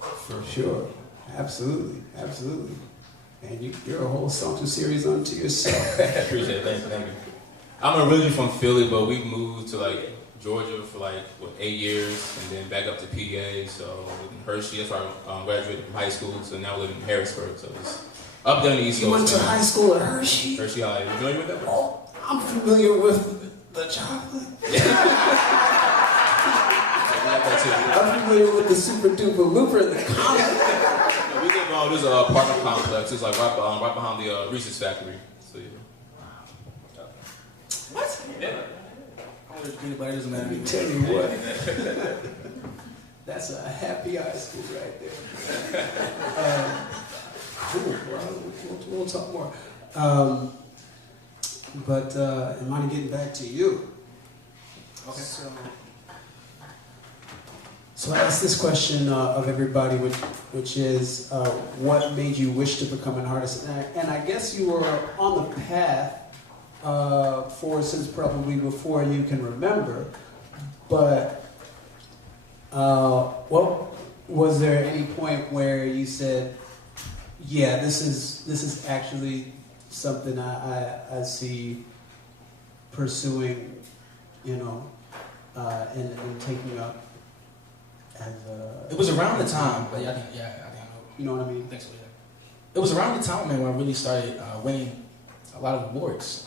For sure, absolutely. And you're a whole Songster series unto yourself. I appreciate it. Thank you. I'm originally from Philly, but we moved to like Georgia for like 8 years, and then back up to PA. So I lived in Hershey. That's where I graduated from high school. So now I live in Harrisburg. So it's up down the East Coast. You went to high school at Hershey? Hershey High. You familiar with that? Oh, I'm familiar with the chocolate. I'm familiar with the super duper looper in the comic. We live on this apartment complex. It's like right behind the Reese's factory. So yeah. What? Yeah. Let me tell you what. That's a happy high school right there. Cool. We'll talk more. But Imani, getting back to you. Okay. So I asked this question of everybody, which is, what made you wish to become an artist? And I guess you were on the path since probably before you can remember. But was there any point where you said, yeah, this is actually something I see pursuing, and taking up? It was around the time, but I think I know. You know what I mean? I think so, yeah. It was around the time, man, when I really started winning a lot of awards.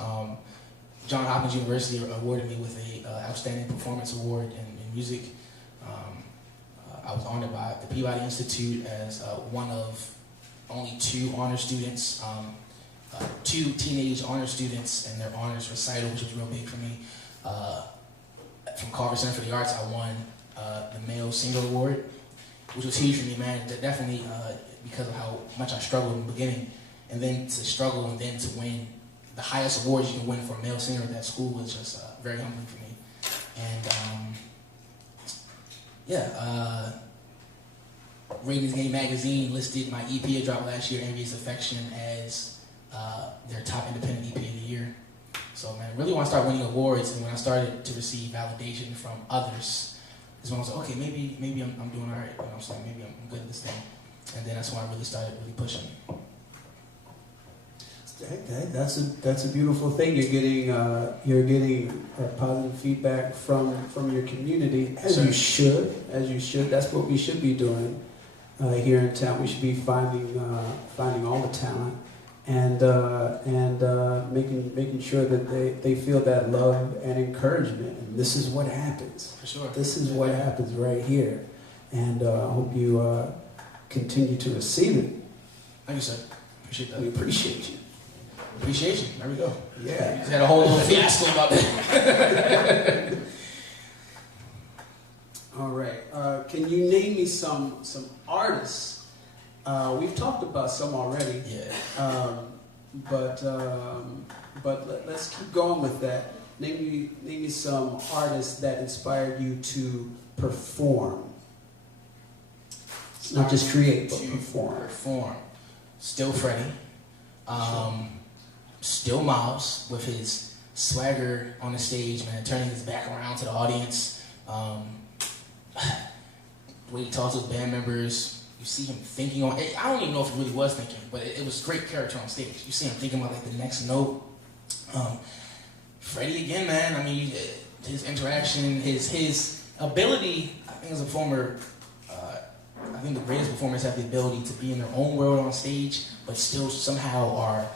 Johns Hopkins University awarded me with a Outstanding Performance Award in music. I was honored by the Peabody Institute as one of only 2 honor students, 2 teenage honor students in their honors recital, which was real big for me. From Carver Center for the Arts, I won the Male Singer Award, which was huge for me, man. Definitely because of how much I struggled in the beginning, and then to struggle and then to win the highest awards you can win for a male singer at that school was just very humbling for me. And Ratings Game magazine listed my EP I dropped last year, Envious Affection, as their top independent EP of the year. So man, I really want to start winning awards, and when I started to receive validation from others, is when I was like, okay, maybe I'm doing all right. You know what I'm saying? Maybe I'm good at this thing. And then that's when I really started pushing. That's a beautiful thing. You're getting positive feedback from your community, as you should. That's what we should be doing here in town. We should be finding all the talent and making sure that they feel that love and encouragement. And this is what happens. For sure. This is what happens right here. And I hope you continue to receive it. Thank you, sir. Appreciate that. We appreciate you. Appreciation. There we go. Yeah. You just had a whole little fiasco about that. All right. Can you name me some artists? We've talked about some already. Yeah. But let's keep going with that. Name me some artists that inspired you to perform. Not just create, but perform. Still Freddie. Still Miles with his swagger on the stage, man, turning his back around to the audience. The way he talks to his band members, you see him thinking on, I don't even know if he really was thinking, but it was great character on stage. You see him thinking about like the next note. Freddie again, man, I mean, his interaction, his ability, I think as a performer, I think the greatest performers have the ability to be in their own world on stage, but still somehow are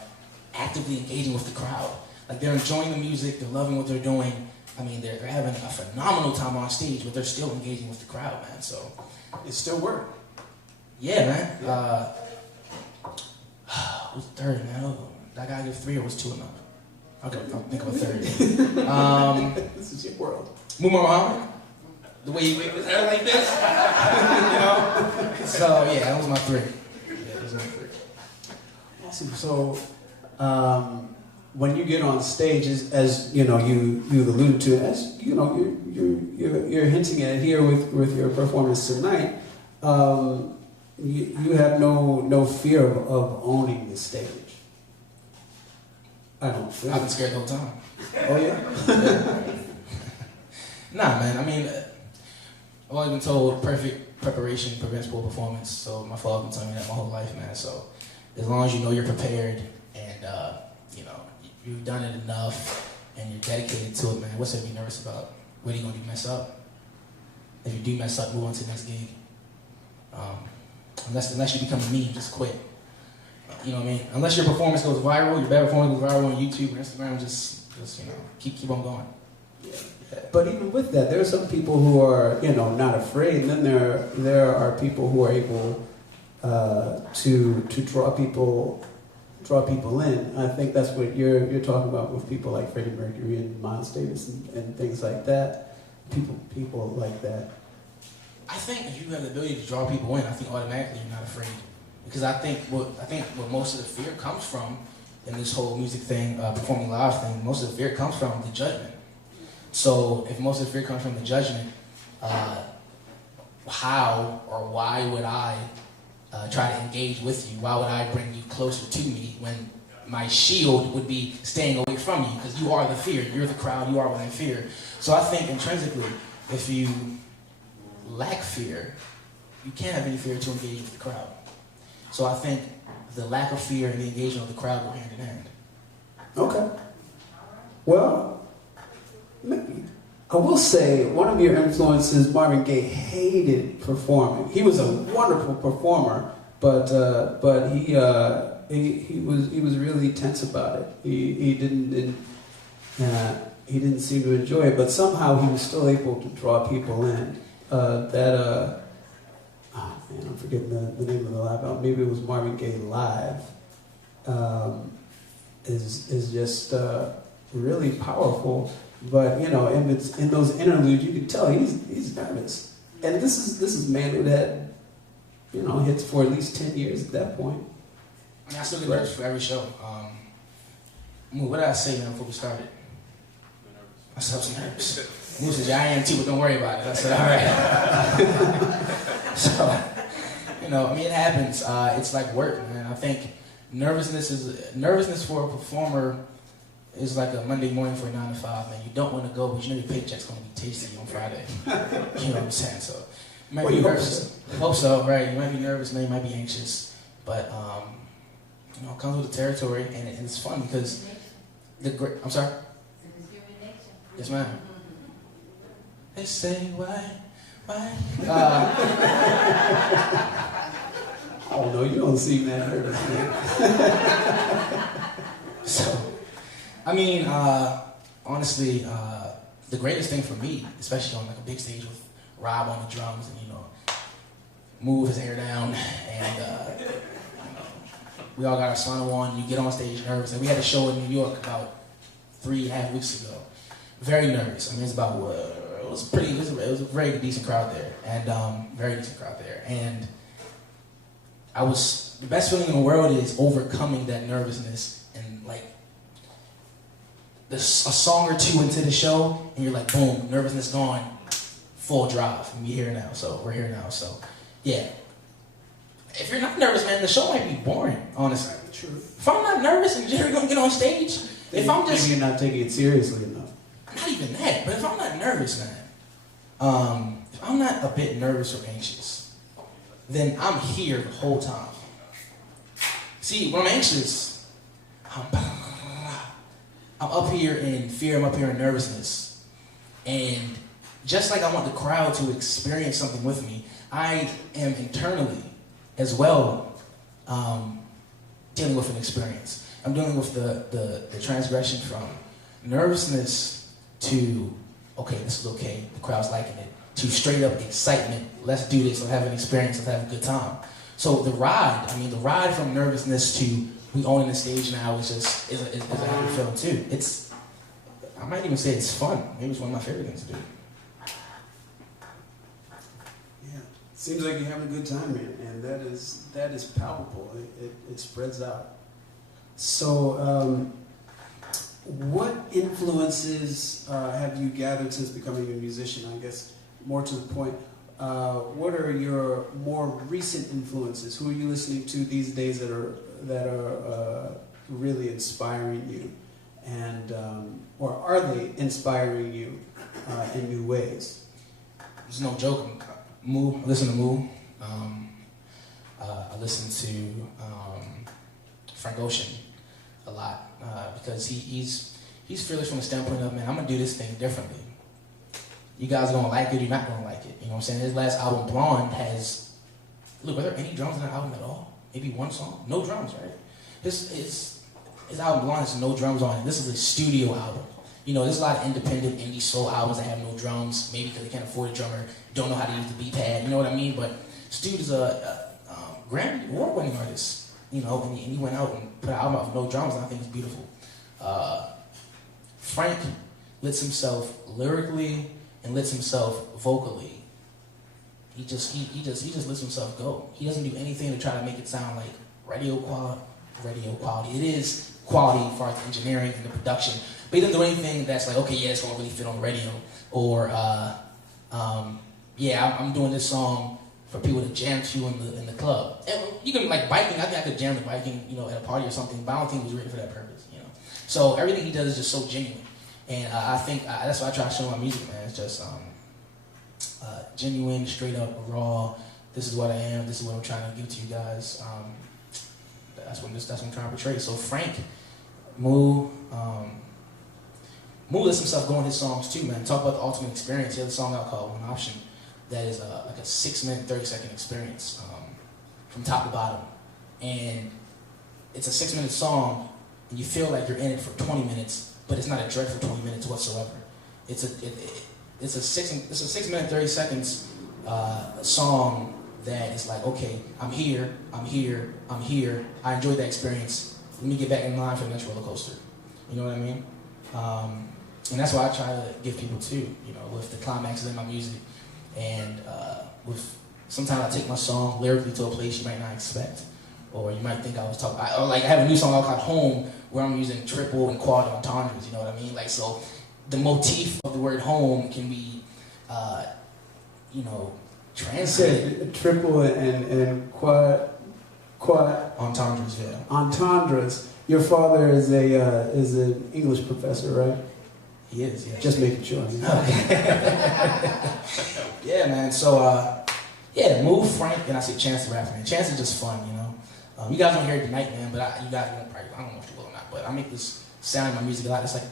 actively engaging with the crowd. Like they're enjoying the music, they're loving what they're doing. I mean, they're having a phenomenal time on stage, but they're still engaging with the crowd, man. So It still work. yeah, man. Who's the third, man? Oh, that guy give 3 or was 2 enough? Okay, I'll think of a third. This is your world. Mumar Muhammad, the way he waved his hair like this, you know. So yeah, that was my 3. Yeah, that was my 3. Awesome. So, when you get on stage, as you know, you've alluded to, as you know, you're hinting at here with your performance tonight. You have no fear of owning the stage. I don't think. I've been scared the whole time. Oh yeah. Nah, man. I mean, I've always been told perfect preparation prevents poor performance. So my father's been telling me that my whole life, man. So as long as you know you're prepared and you know you've done it enough and you're dedicated to it, man, what's there to be nervous about? What are you gonna do? Mess up? If you do mess up, move on to the next gig. Unless you become a meme, just quit. You know what I mean? Unless your performance goes viral, your bad performance goes viral on YouTube or Instagram, just you know, keep on going. Yeah. But even with that, there are some people who are, you know, not afraid, and then there are people who are able to draw people in. I think that's what you're talking about with people like Freddie Mercury and Miles Davis and things like that. People like that. I think if you have the ability to draw people in, I think automatically you're not afraid. Because I think what most of the fear comes from in this whole music thing, performing live thing, most of the fear comes from the judgment. So if most of the fear comes from the judgment, how or why would I try to engage with you? Why would I bring you closer to me when my shield would be staying away from you? Because you are the fear. You're the crowd. You are within fear. So I think intrinsically, if you lack fear, you can't have any fear to engage with the crowd. So I think the lack of fear and the engagement of the crowd go hand in hand. Okay. Well, I will say one of your influences, Marvin Gaye, hated performing. He was a wonderful performer, but he was really tense about it. He didn't seem to enjoy it, but somehow he was still able to draw people in. I'm forgetting the name of the live album. Maybe it was Marvin Gaye Live. Is just really powerful. But you know, in those interludes, you can tell he's nervous. And this is a man who had, you know, hits for at least 10 years at that point. I mean, I still get nervous for every show. What did I say, man, before we started? I said I was nervous. Moose said, I am too, but don't worry about it. I said, all right. So, you know, I mean, it happens. It's like work, man. I think nervousness for a performer is like a Monday morning for a 9 to 5, man. You don't want to go, but you know your paycheck's going to be tasty on Friday. You know what I'm saying? So, you might be nervous. Hope so, right? You might be nervous, man. You might be anxious. But, you know, it comes with the territory, and it's fun because I'm sorry? Yes, ma'am. They say, why? Oh no, you don't seem that nervous, man. So, I mean, honestly, the greatest thing for me, especially on like a big stage with Rob on the drums and, you know, move his hair down and, you know, we all got our sono on, you get on stage nervous. And we had a show in New York about 3.5 weeks ago. Very nervous. I mean, it was a very decent crowd there. And, very decent crowd there. And the best feeling in the world is overcoming that nervousness and like, a song or two into the show, and you're like, boom, nervousness gone, full drive, and we're here now. So, yeah. If you're not nervous, man, the show might be boring, honestly. True. If I'm not nervous and Jerry gonna get on stage, If I'm just, maybe you're not taking it seriously enough. not even that, but if I'm not nervous, man, if I'm not a bit nervous or anxious, then I'm here the whole time. See, when I'm anxious, I'm up here in fear, I'm up here in nervousness. And just like I want the crowd to experience something with me, I am internally as well dealing with an experience. I'm dealing with the transgression from nervousness to, okay, this is okay, the crowd's liking it, to straight up excitement, let's do this, let's have an experience, let's have a good time. So the ride from nervousness to we owning the stage now is a happy feeling too. I might even say it's fun. Maybe it's one of my favorite things to do. Yeah, seems like you're having a good time, man, and that is palpable. It spreads out. So, what influences have you gathered since becoming a musician? I guess more to the point, what are your more recent influences? Who are you listening to these days that are really inspiring you, and or are they inspiring you in new ways? There's no joke. I listen to Moo. I listen to Frank Ocean a lot because he's fearless from the standpoint of, man, I'm gonna do this thing differently. You guys are gonna like it, you're not gonna like it. You know what I'm saying? His last album, Blonde, were there any drums in that album at all? Maybe one song? No drums, right? His album, Blonde, has no drums on it. This is a studio album. You know, there's a lot of independent indie soul albums that have no drums, maybe because they can't afford a drummer, don't know how to use the beat pad, you know what I mean? But this dude is a Grammy award-winning artist, you know, and he went out and put an album out with no drums, and I think it's beautiful. Frank lets himself lyrically and lets himself vocally. He just lets himself go. He doesn't do anything to try to make it sound like radio quality. It is quality as far as the engineering and the production, but he doesn't do anything that's like, okay, yeah, it's gonna really fit on the radio, or yeah, I'm doing this song for people to jam to in the club. And you can, like, biking, I think I could jam the biking, you know, at a party or something, but I don't think it was written for that purpose, you know. So everything he does is just so genuine, and I think that's why I try to show my music, man. It's just genuine, straight up, raw. This is what I am. This is what I'm trying to give to you guys. That's what I'm trying to portray. So Frank, Moo lets himself go in his songs too, man. Talk about the ultimate experience. He has a song out called One Option that is like a 6-minute, 30-second experience from top to bottom. And it's a 6-minute song, and you feel like you're in it for 20 minutes, but it's not a dread for 20 minutes whatsoever. It's a 6-minute, 30 seconds song that is like, okay, I'm here. I enjoyed that experience. Let me get back in line for the next roller coaster. You know what I mean? And that's what I try to give people too, you know, with the climaxes in my music. And sometimes I take my song lyrically to a place you might not expect. Or you might think I was talking, I have a new song called Home, where I'm using triple and quad entendres, you know what I mean? Like, so the motif of the word home can be, you know, translated. Triple and quad Entendres, yeah. Entendres. Your father is an English professor, right? He is, yeah. Just making sure. Yeah, man. So, yeah, Moo, Frank, and I say Chance the Rapper, man. Chance is just fun, you know. You guys don't hear it tonight, man, but you guys won't probably, I don't know if you will or not, but I make this sound in my music a lot. It's like,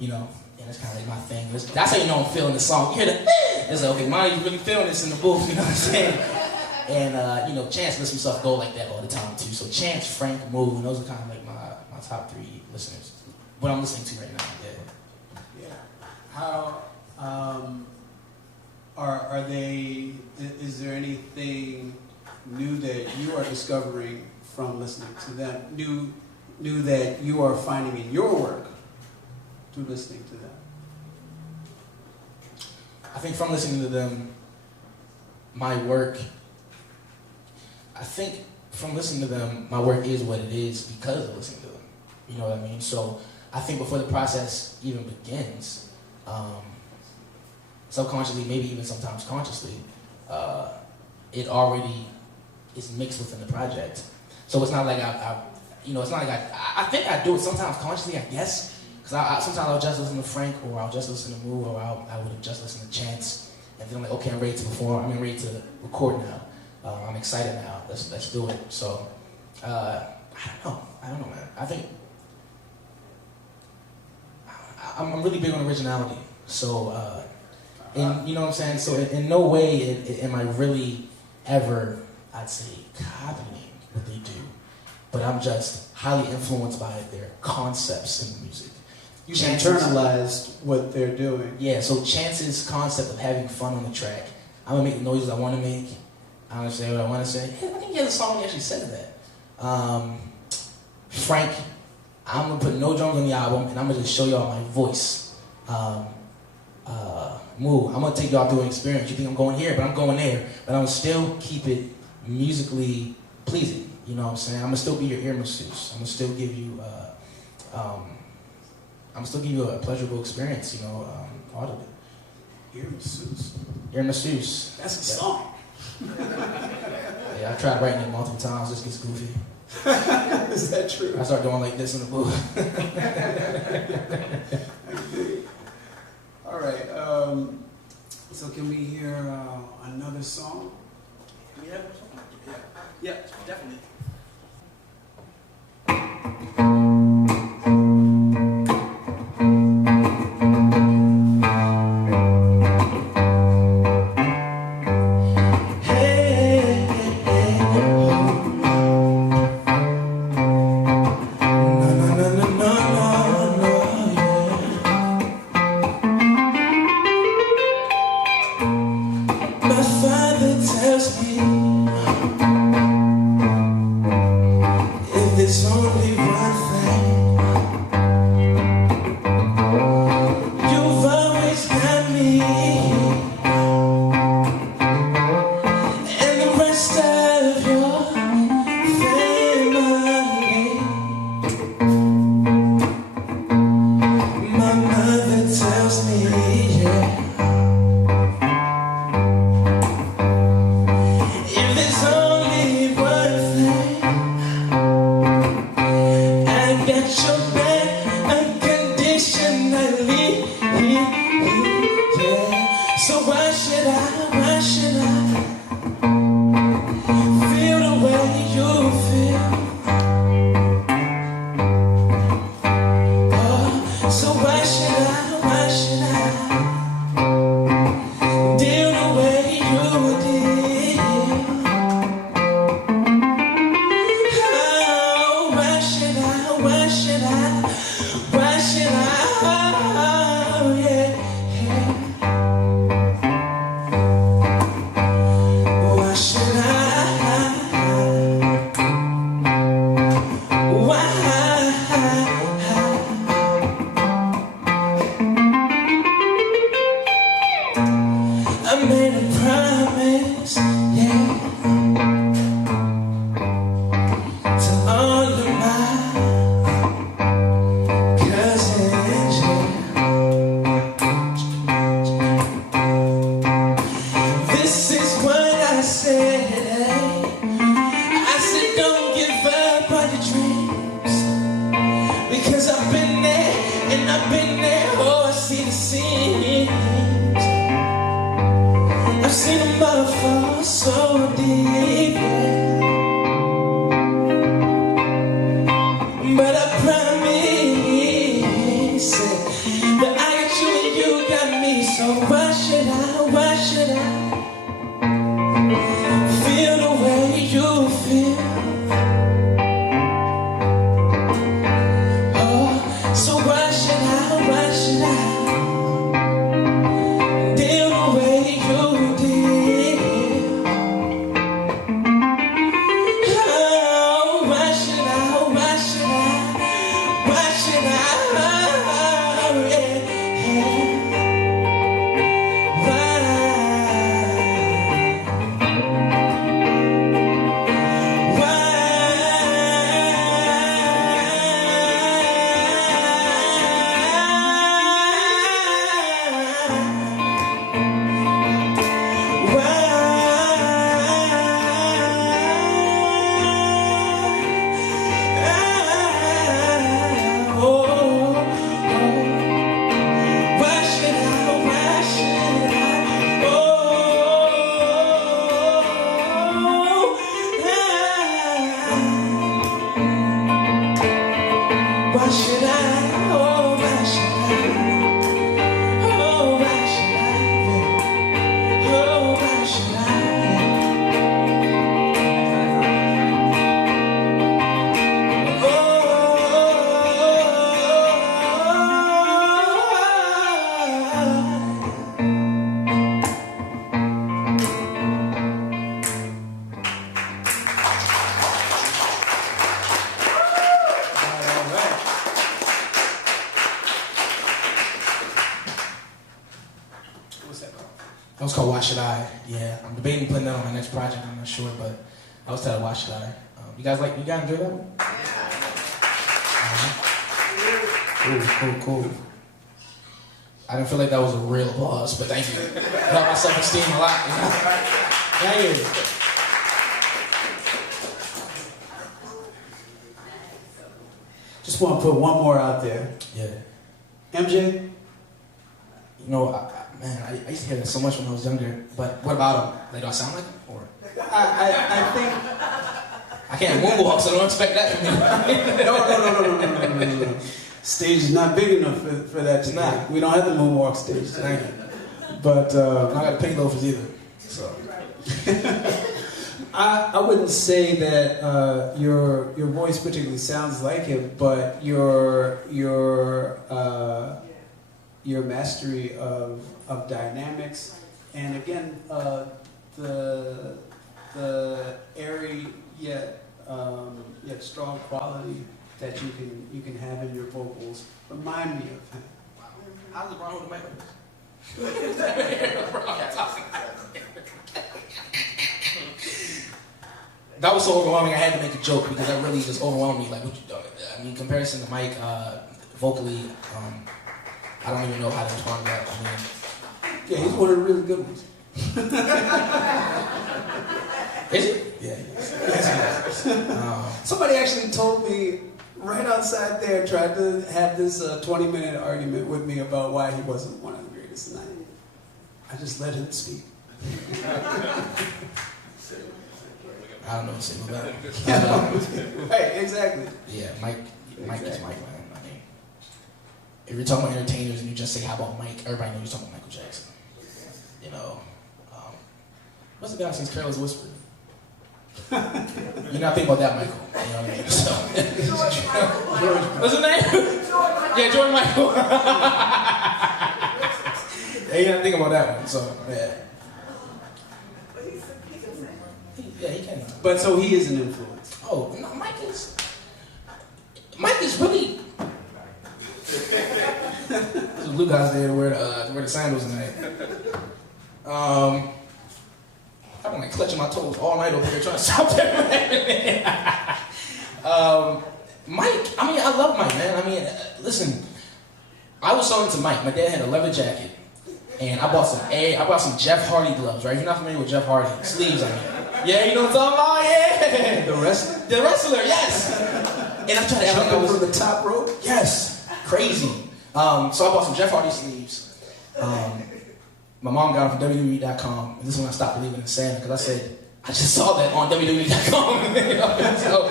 you know, and it's kind of like my thing. That's how you know I'm feeling the song. You hear the, it's like, okay, Monty, you really feeling this in the booth, you know what I'm saying? And, you know, Chance lets himself go like that all the time, too. So Chance, Frank, Moo, and those are kind of like my top 3 listeners. What I'm listening to right now, yeah. How are they? Is there anything new that you are discovering from listening to them? New that you are finding in your work through listening to them? I think from listening to them, my work. I think from listening to them, my work is what it is because of listening to them. You know what I mean? So I think before the process even begins, subconsciously, maybe even sometimes consciously, it already is mixed within the project. So it's not like it's not like I think I do it sometimes consciously, I guess, because sometimes I'll just listen to Frank, or I'll just listen to Moo, or I would have just listened to Chance, and then I'm like, okay, I'm ready to perform, I'm ready to record now, I'm excited now, let's do it. So, I don't know, man. I think I'm really big on originality. So, you know what I'm saying? So in no way am I really ever, I'd say, copying what they do. But I'm just highly influenced by their concepts in the music. You internalized what they're doing. Yeah, so Chance's concept of having fun on the track. I'm going to make the noises I want to make. I'm going to say what I want to say. Hey, I think he has a song that actually said that. Frank, I'm going to put no drums on the album, and I'm going to just show y'all my voice. Moo, I'm going to take y'all through an experience. You think I'm going here, but I'm going there. But I'm going to still keep it musically pleasing. You know what I'm saying? I'm going to still be your ear masseuse. I'm going to still give you a pleasurable experience, part of it. Ear masseuse. Ear masseuse. That's a song. Yeah, I tried writing it multiple times, just gets goofy. Is that true? I start doing like this in the booth. All right. So can we hear another song? Do we have a song? Yeah, definitely. What's that called? That was called Why Should I? Yeah, I'm debating putting that on my next project. I'm not sure, but I was titled Why Should I? You guys enjoy that one? Yeah. Cool. I didn't feel like that was a real applause, but thank you. It helped my self-esteem a lot. You know? Thank you. Just want to put one more out there. Yeah. MJ? You know, I used to hear that so much when I was younger, but what about him? Like, do I sound like him? Or? I think... I can't moonwalk, so don't expect that from me. No. Stage is not big enough for that tonight. We don't have the moonwalk stage tonight. But I'm not got pink loafers either. So I wouldn't say that your voice particularly sounds like him, but your mastery of dynamics, and again the airy yet strong quality that you can have in your vocals remind me of him. How's the wrong with the microphone? That was so overwhelming. I had to make a joke because that really just overwhelmed me. Like, what you doing? I mean, comparison to Mike, vocally, I don't even know how to respond to that. I mean, yeah, he's one of the really good ones. Is it? Yeah. Somebody actually told me right outside there, tried to have this 20-minute argument with me about why he wasn't one of the greatest, and I just let him speak. I don't know what's about that. Right, exactly. Yeah, Mike is Mike, man. I mean, if you're talking about entertainers and you just say, how about Mike? Everybody knows you're talking about Michael Jackson. You know, what's the guy who sings Careless Whisper? You're not thinking about that, Michael. You know what I mean? So, what's his name? Yeah, George Michael. Yeah, you're not thinking about that one. So, yeah. Yeah, he can. But so he is an influence. Oh, no, Mike is really. There's blue guys there to wear the sandals tonight. I've been like clutching my toes all night over here trying to stop that. Mike, I mean, I love Mike, man. I mean, listen, I was so into Mike. My dad had a leather jacket, and I bought some Jeff Hardy gloves, right? If you're not familiar with Jeff Hardy, sleeves, I mean. Yeah, you know what I'm talking about? Yeah. The wrestler? The wrestler, yes. And I tried to act like I was from the top rope? Yes. Crazy. So I bought some Jeff Hardy sleeves. My mom got them from WWE.com. And this is when I stopped believing in Santa, because I said, I just saw that on WWE.com. So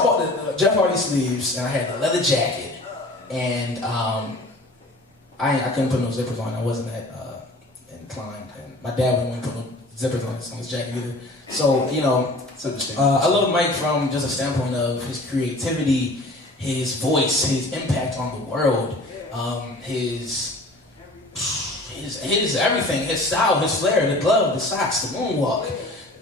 I bought the Jeff Hardy sleeves, and I had the leather jacket. And I couldn't put no zippers on. I wasn't that inclined. And my dad wouldn't put no zippers on his jacket either. So, you know, I love Mike from just a standpoint of his creativity, his voice, his impact on the world, his everything, his style, his flair, the glove, the socks, the moonwalk,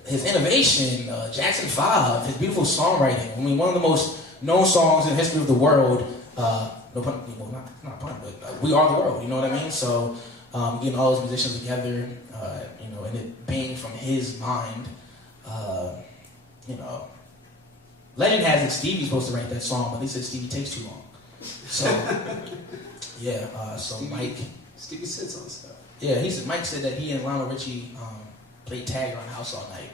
his innovation, Jackson 5, his beautiful songwriting. I mean, one of the most known songs in the history of the world. No pun, well, not pun, but We Are the World. You know what I mean? So getting all those musicians together, you know, and it being from his mind, you know. Legend has it Stevie's supposed to write that song, but they said Stevie takes too long. So yeah, so Stevie sits on stuff. Yeah, Mike said that he and Lionel Richie played tag around the house all night.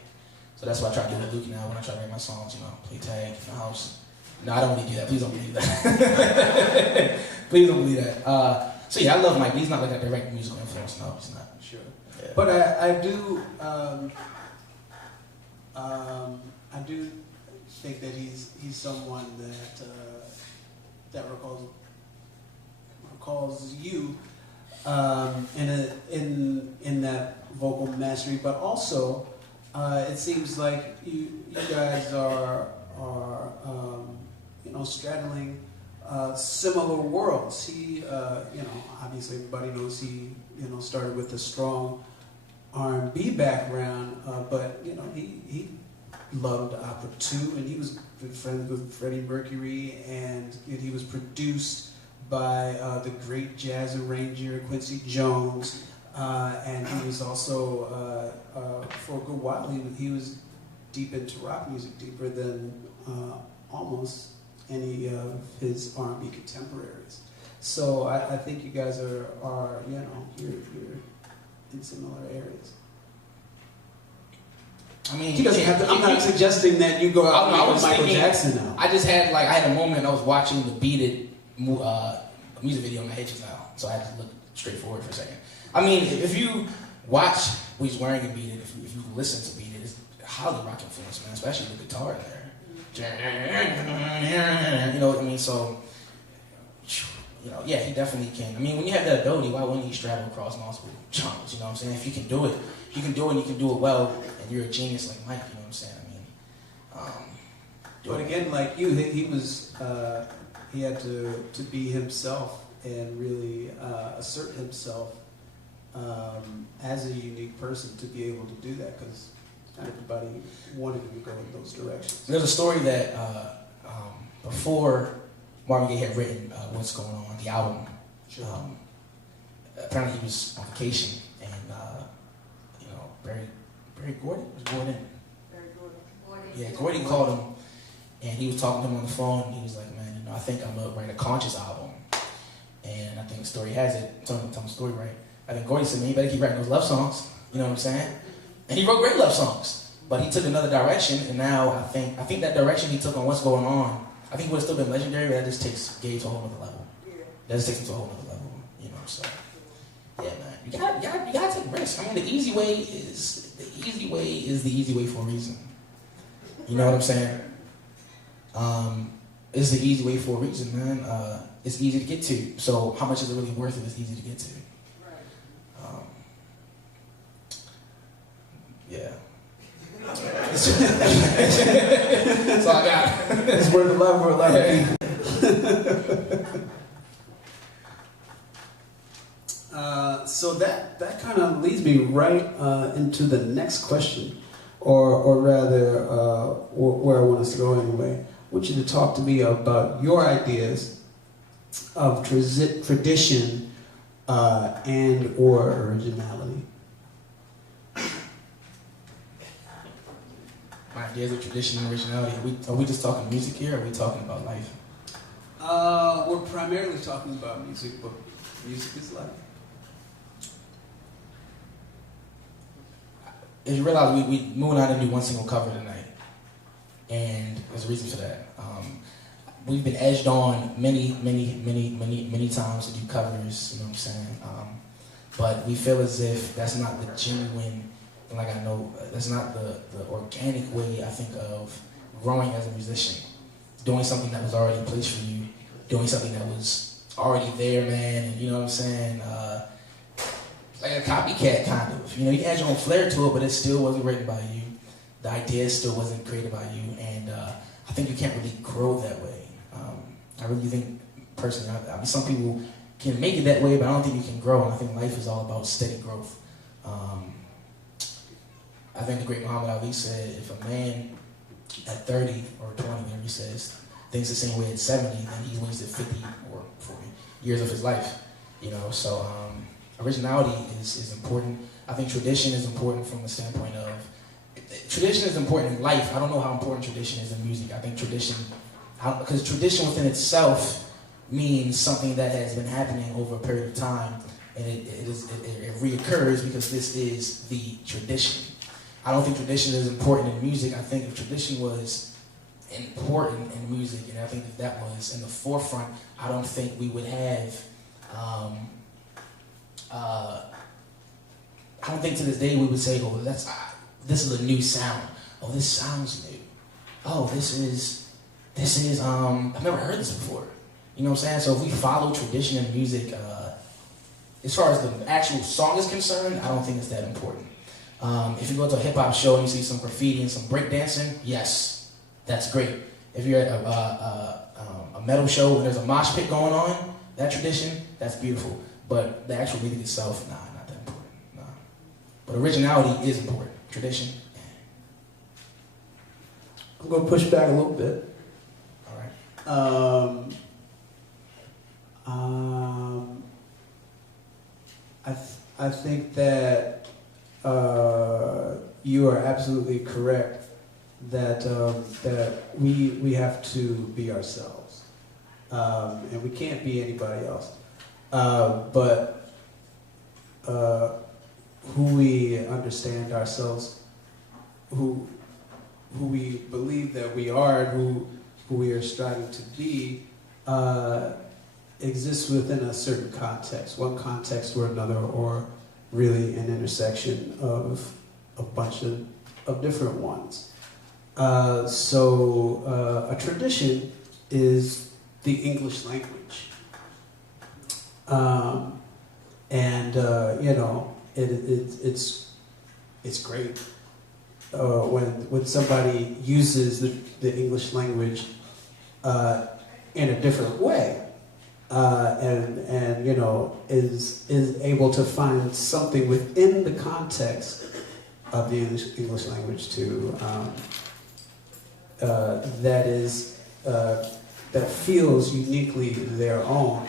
So that's what I try to do with Luke now when I try to write my songs, you know, play tag in the house. No, I don't really do that. Please don't believe that. Please don't believe that. So yeah, I love Mike, but he's not like a direct musical influence. No, he's not. Sure. Yeah. But I do think that he's someone that recalls you in that vocal mastery, but also it seems like you guys are you know, straddling similar worlds. He you know, obviously everybody knows he, you know, started with a strong R&B background, but you know, he loved opera too, and he was good friends with Freddie Mercury, and he was produced by the great jazz arranger Quincy Jones, and he was also, for a good while, he was deep into rock music, deeper than almost any of his R&B contemporaries. So I think you guys are you know, you're in similar areas. I mean, He doesn't have to, I'm not suggesting that you go out and make Michael Jackson now. I just had I had a moment. I was watching the Beat It music video on my head just now, so I had to look straight forward for a second. I mean, if you watch what he's wearing in Beat It, if you listen to Beat It, it's highly rock influence, man. Especially the guitar in there. You know what I mean? So, you know, yeah, he definitely can. I mean, when you have that ability, why wouldn't you straddle across multiple genres? You know what I'm saying? If you can do it, you can do it, and you can do it well, and you're a genius like Mike. You know what I'm saying? I mean, but again, like you, he was he had to be himself and really assert himself as a unique person to be able to do that, because not everybody wanted him to go in those directions. There's a story that before Marvin Gaye had written What's Going On, the album, Sure. apparently he was on vacation, and you know, Barry Gordy was born in. Yeah, Gordy called him, and he was talking to him on the phone, and he was like, man, you know, I think I'm gonna write a conscious album. And I think the story has it, tell me the story right. I think Gordy said, man, you better keep writing those love songs, you know what I'm saying? And he wrote great love songs, but he took another direction, and now I think that direction he took on What's Going On, I think it would have still been legendary, but that just takes Gaye to a whole other level. That just takes him to a whole other level, you know, so. Yeah, man, you gotta take risks. I mean, the easy way is the easy way for a reason. You know what I'm saying? It's the easy way for a reason, man. It's easy to get to. So how much is it really worth if it's easy to get to? Yeah. That's all I got. It's worth a lot for a lot of people. So that kind of leads me right into the next question, or rather, where I want us to go anyway. I want you to talk to me about your ideas of tradition and or originality. My ideas of tradition and originality. Are we just talking music here, or are we talking about life? We're primarily talking about music, but music is life. As you realize, Moo and I didn't do one single cover tonight, and there's a reason for that. We've been edged on many times to do covers, you know what I'm saying? But we feel as if that's not the genuine, like I know, that's not the organic way, I think, of growing as a musician. Doing something that was already in place for you, doing something that was already there, man, and you know what I'm saying? Like a copycat, kind of. You know, you add your own flair to it, but it still wasn't written by you. The idea still wasn't created by you, and I think you can't really grow that way. I really think, personally, I mean, some people can make it that way, but I don't think you can grow, and I think life is all about steady growth. I think the great Muhammad Ali said, if a man at 30 or 20, whatever he says, thinks the same way at 70, then he wasted 50 or 40 years of his life. You know, so originality is important. I think tradition is important from the standpoint of, tradition is important in life. I don't know how important tradition is in music. I think tradition, because tradition within itself means something that has been happening over a period of time, and it reoccurs because this is the tradition. I don't think tradition is important in music. I think if tradition was important in music, and I think if that was in the forefront, I don't think we would have, I don't think to this day we would say, oh, this is a new sound. Oh, this sounds new. Oh, this is, I've never heard this before. You know what I'm saying? So if we follow tradition in music, as far as the actual song is concerned, I don't think it's that important. If you go to a hip-hop show and you see some graffiti and some breakdancing, yes, that's great. If you're at a metal show and there's a mosh pit going on, that tradition, that's beautiful. But the actual music itself, nah, not that important. Nah. But originality is important. Tradition, I'm going to push back a little bit. all right. I think that you are absolutely correct that that we have to be ourselves, and we can't be anybody else. But who we understand ourselves, who we believe that we are, and who we are striving to be, exists within a certain context, one context or another, or really an intersection of a bunch of different ones. So a tradition is the English language. And you know, it's great when somebody uses the English language in a different way, and you know, is able to find something within the context of the English language to that feels uniquely their own.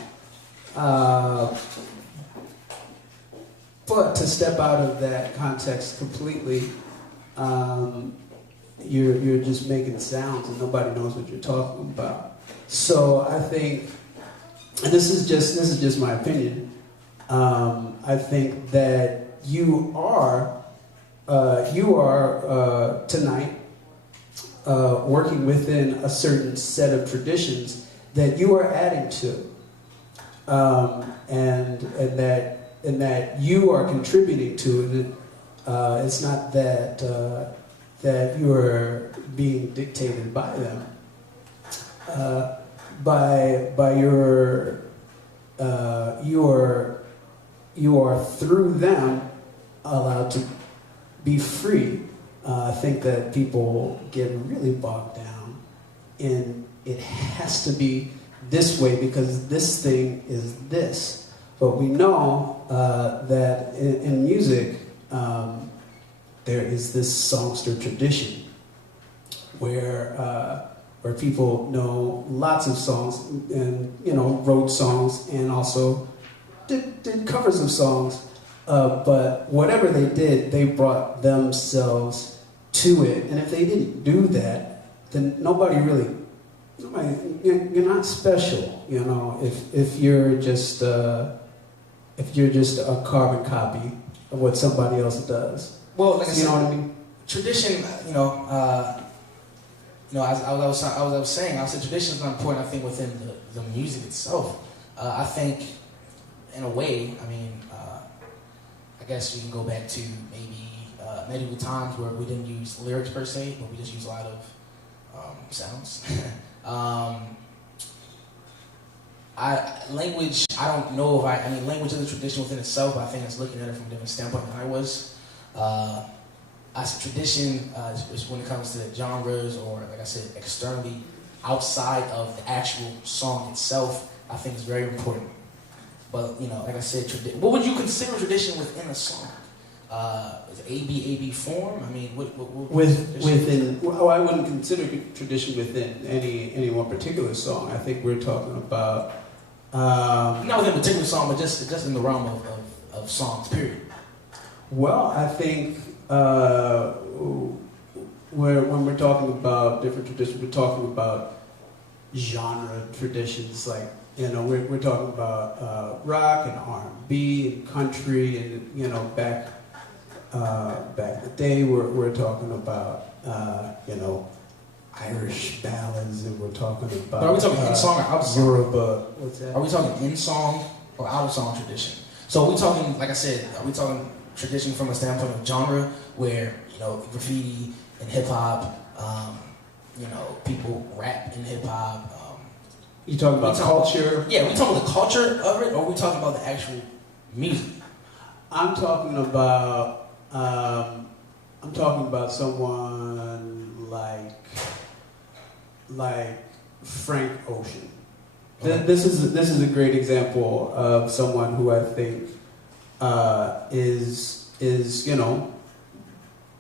But to step out of that context completely, you're just making sounds and nobody knows what you're talking about. So I think, and this is just my opinion, I think that you are tonight working within a certain set of traditions that you are adding to, and that you are contributing to it. It's not that that you are being dictated by them, by your you are through them allowed to be free. I think that people get really bogged down in it has to be this way because this thing is this. But we know that in music there is this songster tradition where people know lots of songs and wrote songs and also did covers of songs. But whatever they did, they brought themselves to it. And if they didn't do that, then you're not special, if you're just a carbon copy of what somebody else does. Well, like I said, what I mean? Tradition, as I was saying, I said tradition is not important, I think, within the music itself. I think, in a way, I guess you can go back to maybe medieval times where we didn't use lyrics per se, but we just used a lot of sounds. Language, I don't know if language is a tradition within itself, but I think it's looking at it from a different standpoint than I was. As tradition is when it comes to genres or, like I said, externally, outside of the actual song itself, I think it's very important. But, like I said, what would you consider tradition within a song? Is it AB form? I wouldn't consider tradition within any one particular song. I think we're talking about... not within a particular song, but just in the realm of songs, period. Well, I think when we're talking about different traditions, we're talking about genre traditions, like, we're talking about rock and R&B and country, and back in the day, we're talking about Irish ballads, and we're talking about. But are we talking in song or out of song? Yoruba. What's that? Are we talking in song or out of song tradition? So are we talking, like I said, are we talking tradition from a standpoint of genre, where graffiti and hip hop, people rap in hip hop? You talking about culture? Yeah, we talking about the culture of it, or are we talking about the actual music? I'm talking about someone like Frank Ocean. Okay. This is a great example of someone who I think is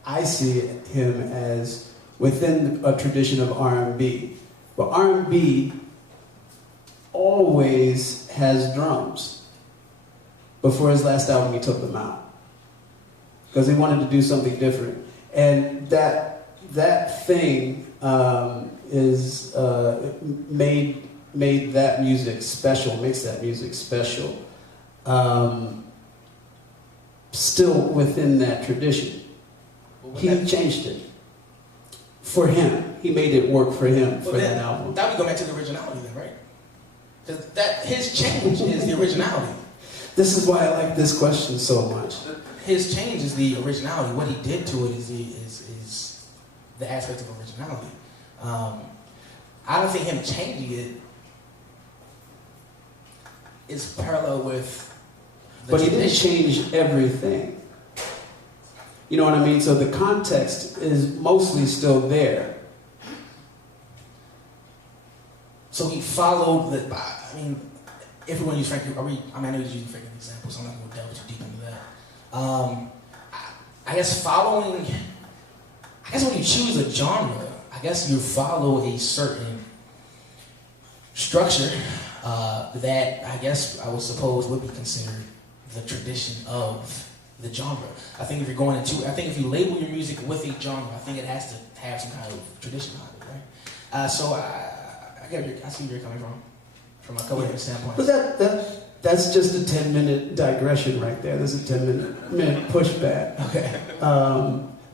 I see him as within a tradition of R&B, but R&B always has drums. But for his last album, he took them out because he wanted to do something different. And that thing is made that music special, makes that music special. Still within that tradition. He changed it. For him. He made it work for him, for that album. That would go back to the originality then, right? Because his change is the originality. This is why I like this question so much. His change is the originality. What he did to it is the aspect of originality. I don't think him changing it is parallel with the But he tradition. didn't change everything. You know what I mean? So the context is mostly still there. So he followed the. I mean, if we're going to use Frankie, I know you're using Frankie examples, so I'm not going to delve too deep into that. I guess following. I guess when you choose a genre, I guess you follow a certain structure that I guess I would suppose would be considered the tradition of the genre. I think if you label your music with a genre, I think it has to have some kind of tradition behind it, right? So I see where you're coming from a couple different standpoints. But that's just a 10-minute digression right there. There's a 10-minute pushback. Okay.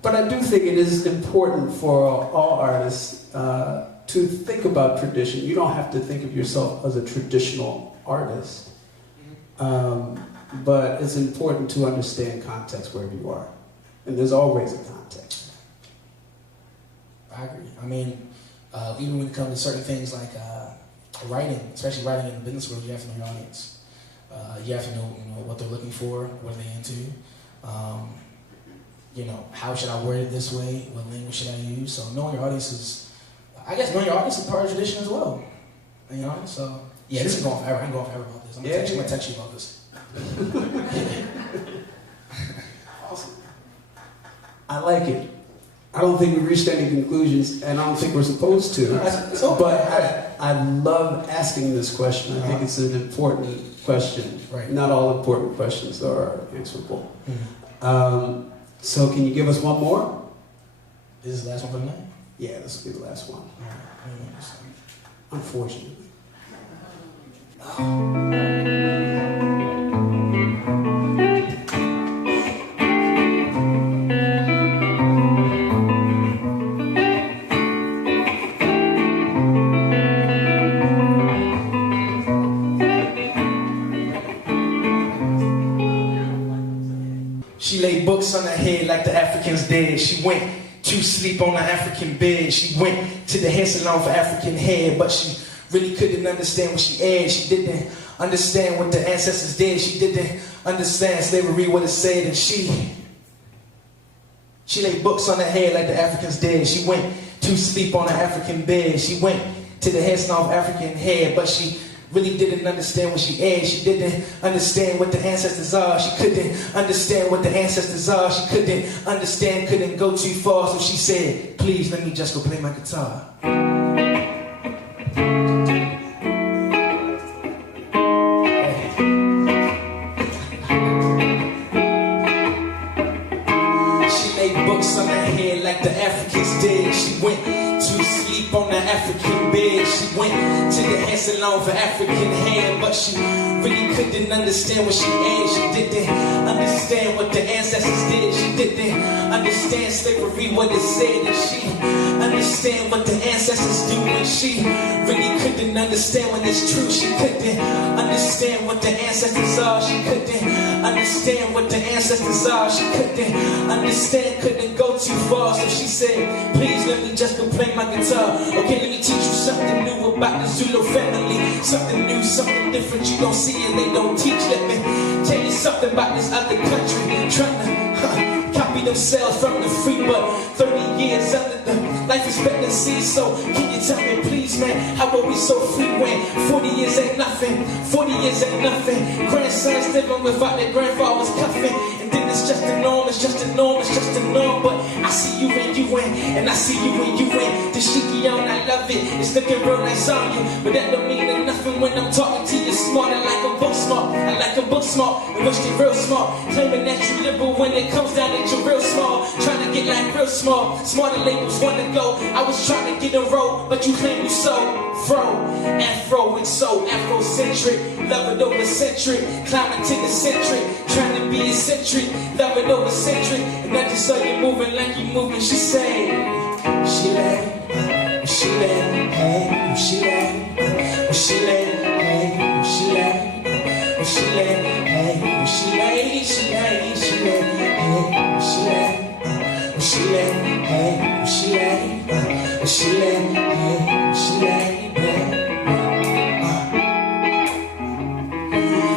But I do think it is important for all artists to think about tradition. You don't have to think of yourself as a traditional artist. But it's important to understand context wherever you are. And there's always a context. I agree. I mean, even when it comes to certain things like writing, especially writing in the business world, you have to know your audience. You have to know what they're looking for, what are they into. How should I word it this way? What language should I use? So knowing your audience is part of tradition as well. So yeah, this is going forever. I'm going forever about this. I'm gonna text you about this. Awesome. I like it. I don't think we've reached any conclusions, and I don't think we're supposed to. But I love asking this question. I think it's an important question. Right. Not all important questions are answerable. Mm-hmm. So can you give us one more? Is this the last one for the night? Yeah, this will be the last one. All right. Unfortunately. She laid books on her head like the Africans did. She went to sleep on the African bed. She went to the hair salon for African hair, but she really couldn't understand what she had. She didn't understand what the ancestors did. She didn't understand slavery, what it said, and she laid books on her head like the Africans did. She went to sleep on the African bed. She went to the hair salon for African hair, but she really didn't understand what she had. She didn't understand what the ancestors are. She couldn't understand what the ancestors are. She couldn't understand, couldn't go too far. So she said, please let me just go play my guitar. She laid books on her head like the Africans did. She went to sleep on the African bed. She went to the hair salon for African hair, but she really couldn't understand what she had. She didn't understand what the ancestors did. She didn't understand slavery, what it said, and she understand what the ancestors do. And she really couldn't understand when it's true. She couldn't understand what the ancestors are. She couldn't understand what the ancestors are. She couldn't understand, couldn't go too far. So she said, please let me just go play my guitar. Okay, let me teach you something new about the Zulu family. Something new, something different you don't see and they don't teach. Let me tell you something about this other country trying to copy themselves from the free, but 30 years under the life expectancy. So can you tell me please, man, how are we so free when 40 years ain't nothing? 40 years ain't nothing. Grandsons living without their grandfathers cuffing, and then it's just a norm, it's just a norm, it's just a norm. But I see you and you you win, and I see you when you win. The shiki on, I love it. It's looking real nice on you, but that don't mean nothing when I'm talking to you. Smart, I like a book smart. I like a book smart. And wish they real smart. Claiming that you liberal when it comes down that you're real small. Trying to get like real small. Smarter labels want to go. I was trying to get a roll, but you claim you so fro. Afro and so Afrocentric. Love it over centric. Climbing to the centric. Trying to be eccentric. Love it over centric. And I just saw you moving like you moving. She say, she lay, she lay, hey, she lay, she lay, hey, she lay, she lay, hey, she lay, she lay, she lay, hey, she lay, she lay, hey, she lay, she lay, hey, she lay,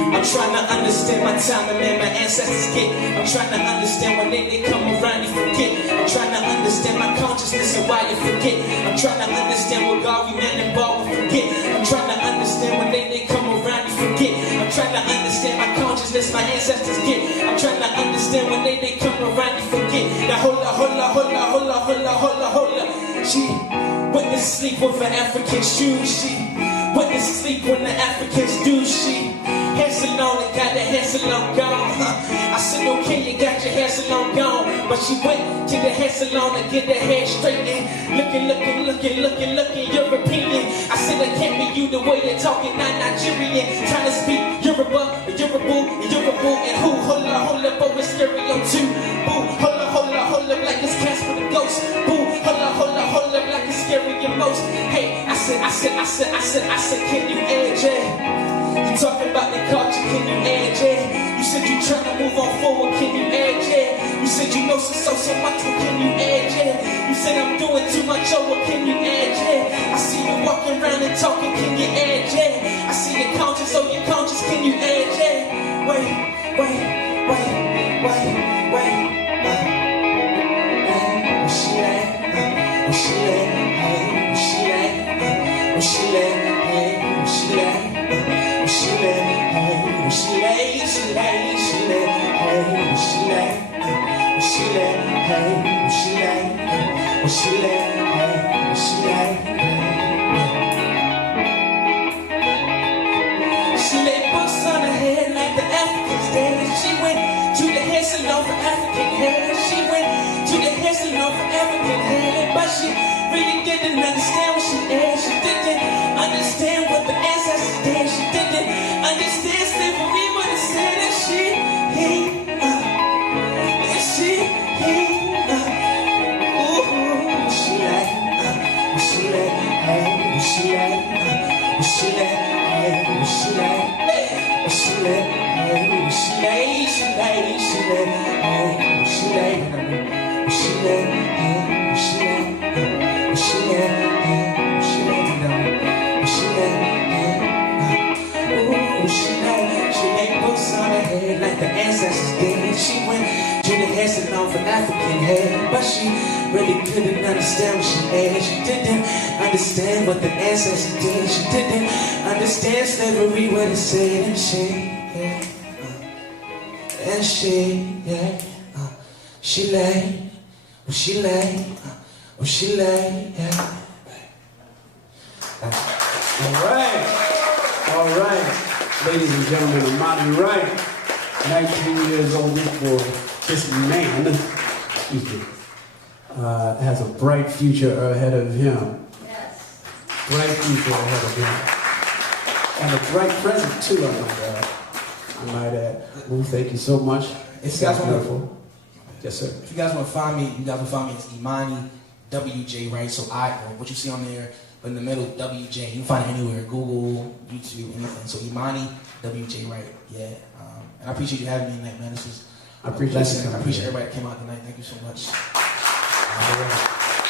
I'm trying to understand my time and man, my ancestors get. I'm trying to understand when they come around, you forget. I'm trying to understand my consciousness and why you forget. I'm trying to understand what God we man and ball will forget. I'm trying to understand when they come around, you forget. I'm trying to understand my consciousness, my ancestors get. I'm trying to understand when they come around, you forget. Now hold up. She went to sleep with an African shoe. She went to sleep when the Africans do. She hair salon and got the hair salon gone. I said, okay, you got your hair salon gone. But she went to the hair salon to get the hair straightened. Looking European. I said, it can't be you the way you're talking, not Nigerian. Trying to speak Yoruba, and who? Hold up, but we're scary on two. Boo, hold up, like it's Casper the ghost. Boo, hold up, like it's scary the most. Hey, I said, can you edge it? You talking about the culture, can you edge it? You said you trying to move on forward, can you edge it? You said you know so much, but can you edge it? You said I'm doing too much over, can you edge it? I see you walking around and talking, can you edge it? I see your conscience, your conscience, can you edge it? Wait. She laid books on her head like the Africans did. She went to the hair salon for African hair. She went to the hair salon for African hair. But she really didn't understand what she did. She didn't understand what the ancestors did. She didn't understand slavery when it said that she like the ancestors did. She went to the hair salon for African hair, but she really couldn't understand what she had. She didn't understand what the ancestors did. She didn't understand slavery, what it said, and she lay, All right. Ladies and gentlemen, Imani Wright, 19 years old for this man, has a bright future ahead of him. Yes. Bright future ahead of him. And a bright present too, I might add. Well, thank you so much. If you guys want beautiful. Yes, sir. If you guys want to find me, you guys will find me as Imani Wj Wright. So what you see on there, but in the middle, WJ. You can find it anywhere, Google, YouTube, anything. So Imani Wj Wright. Yeah. And I appreciate you having me tonight, man. This was I appreciate you. I appreciate everybody that came out tonight. Thank you so much. All right.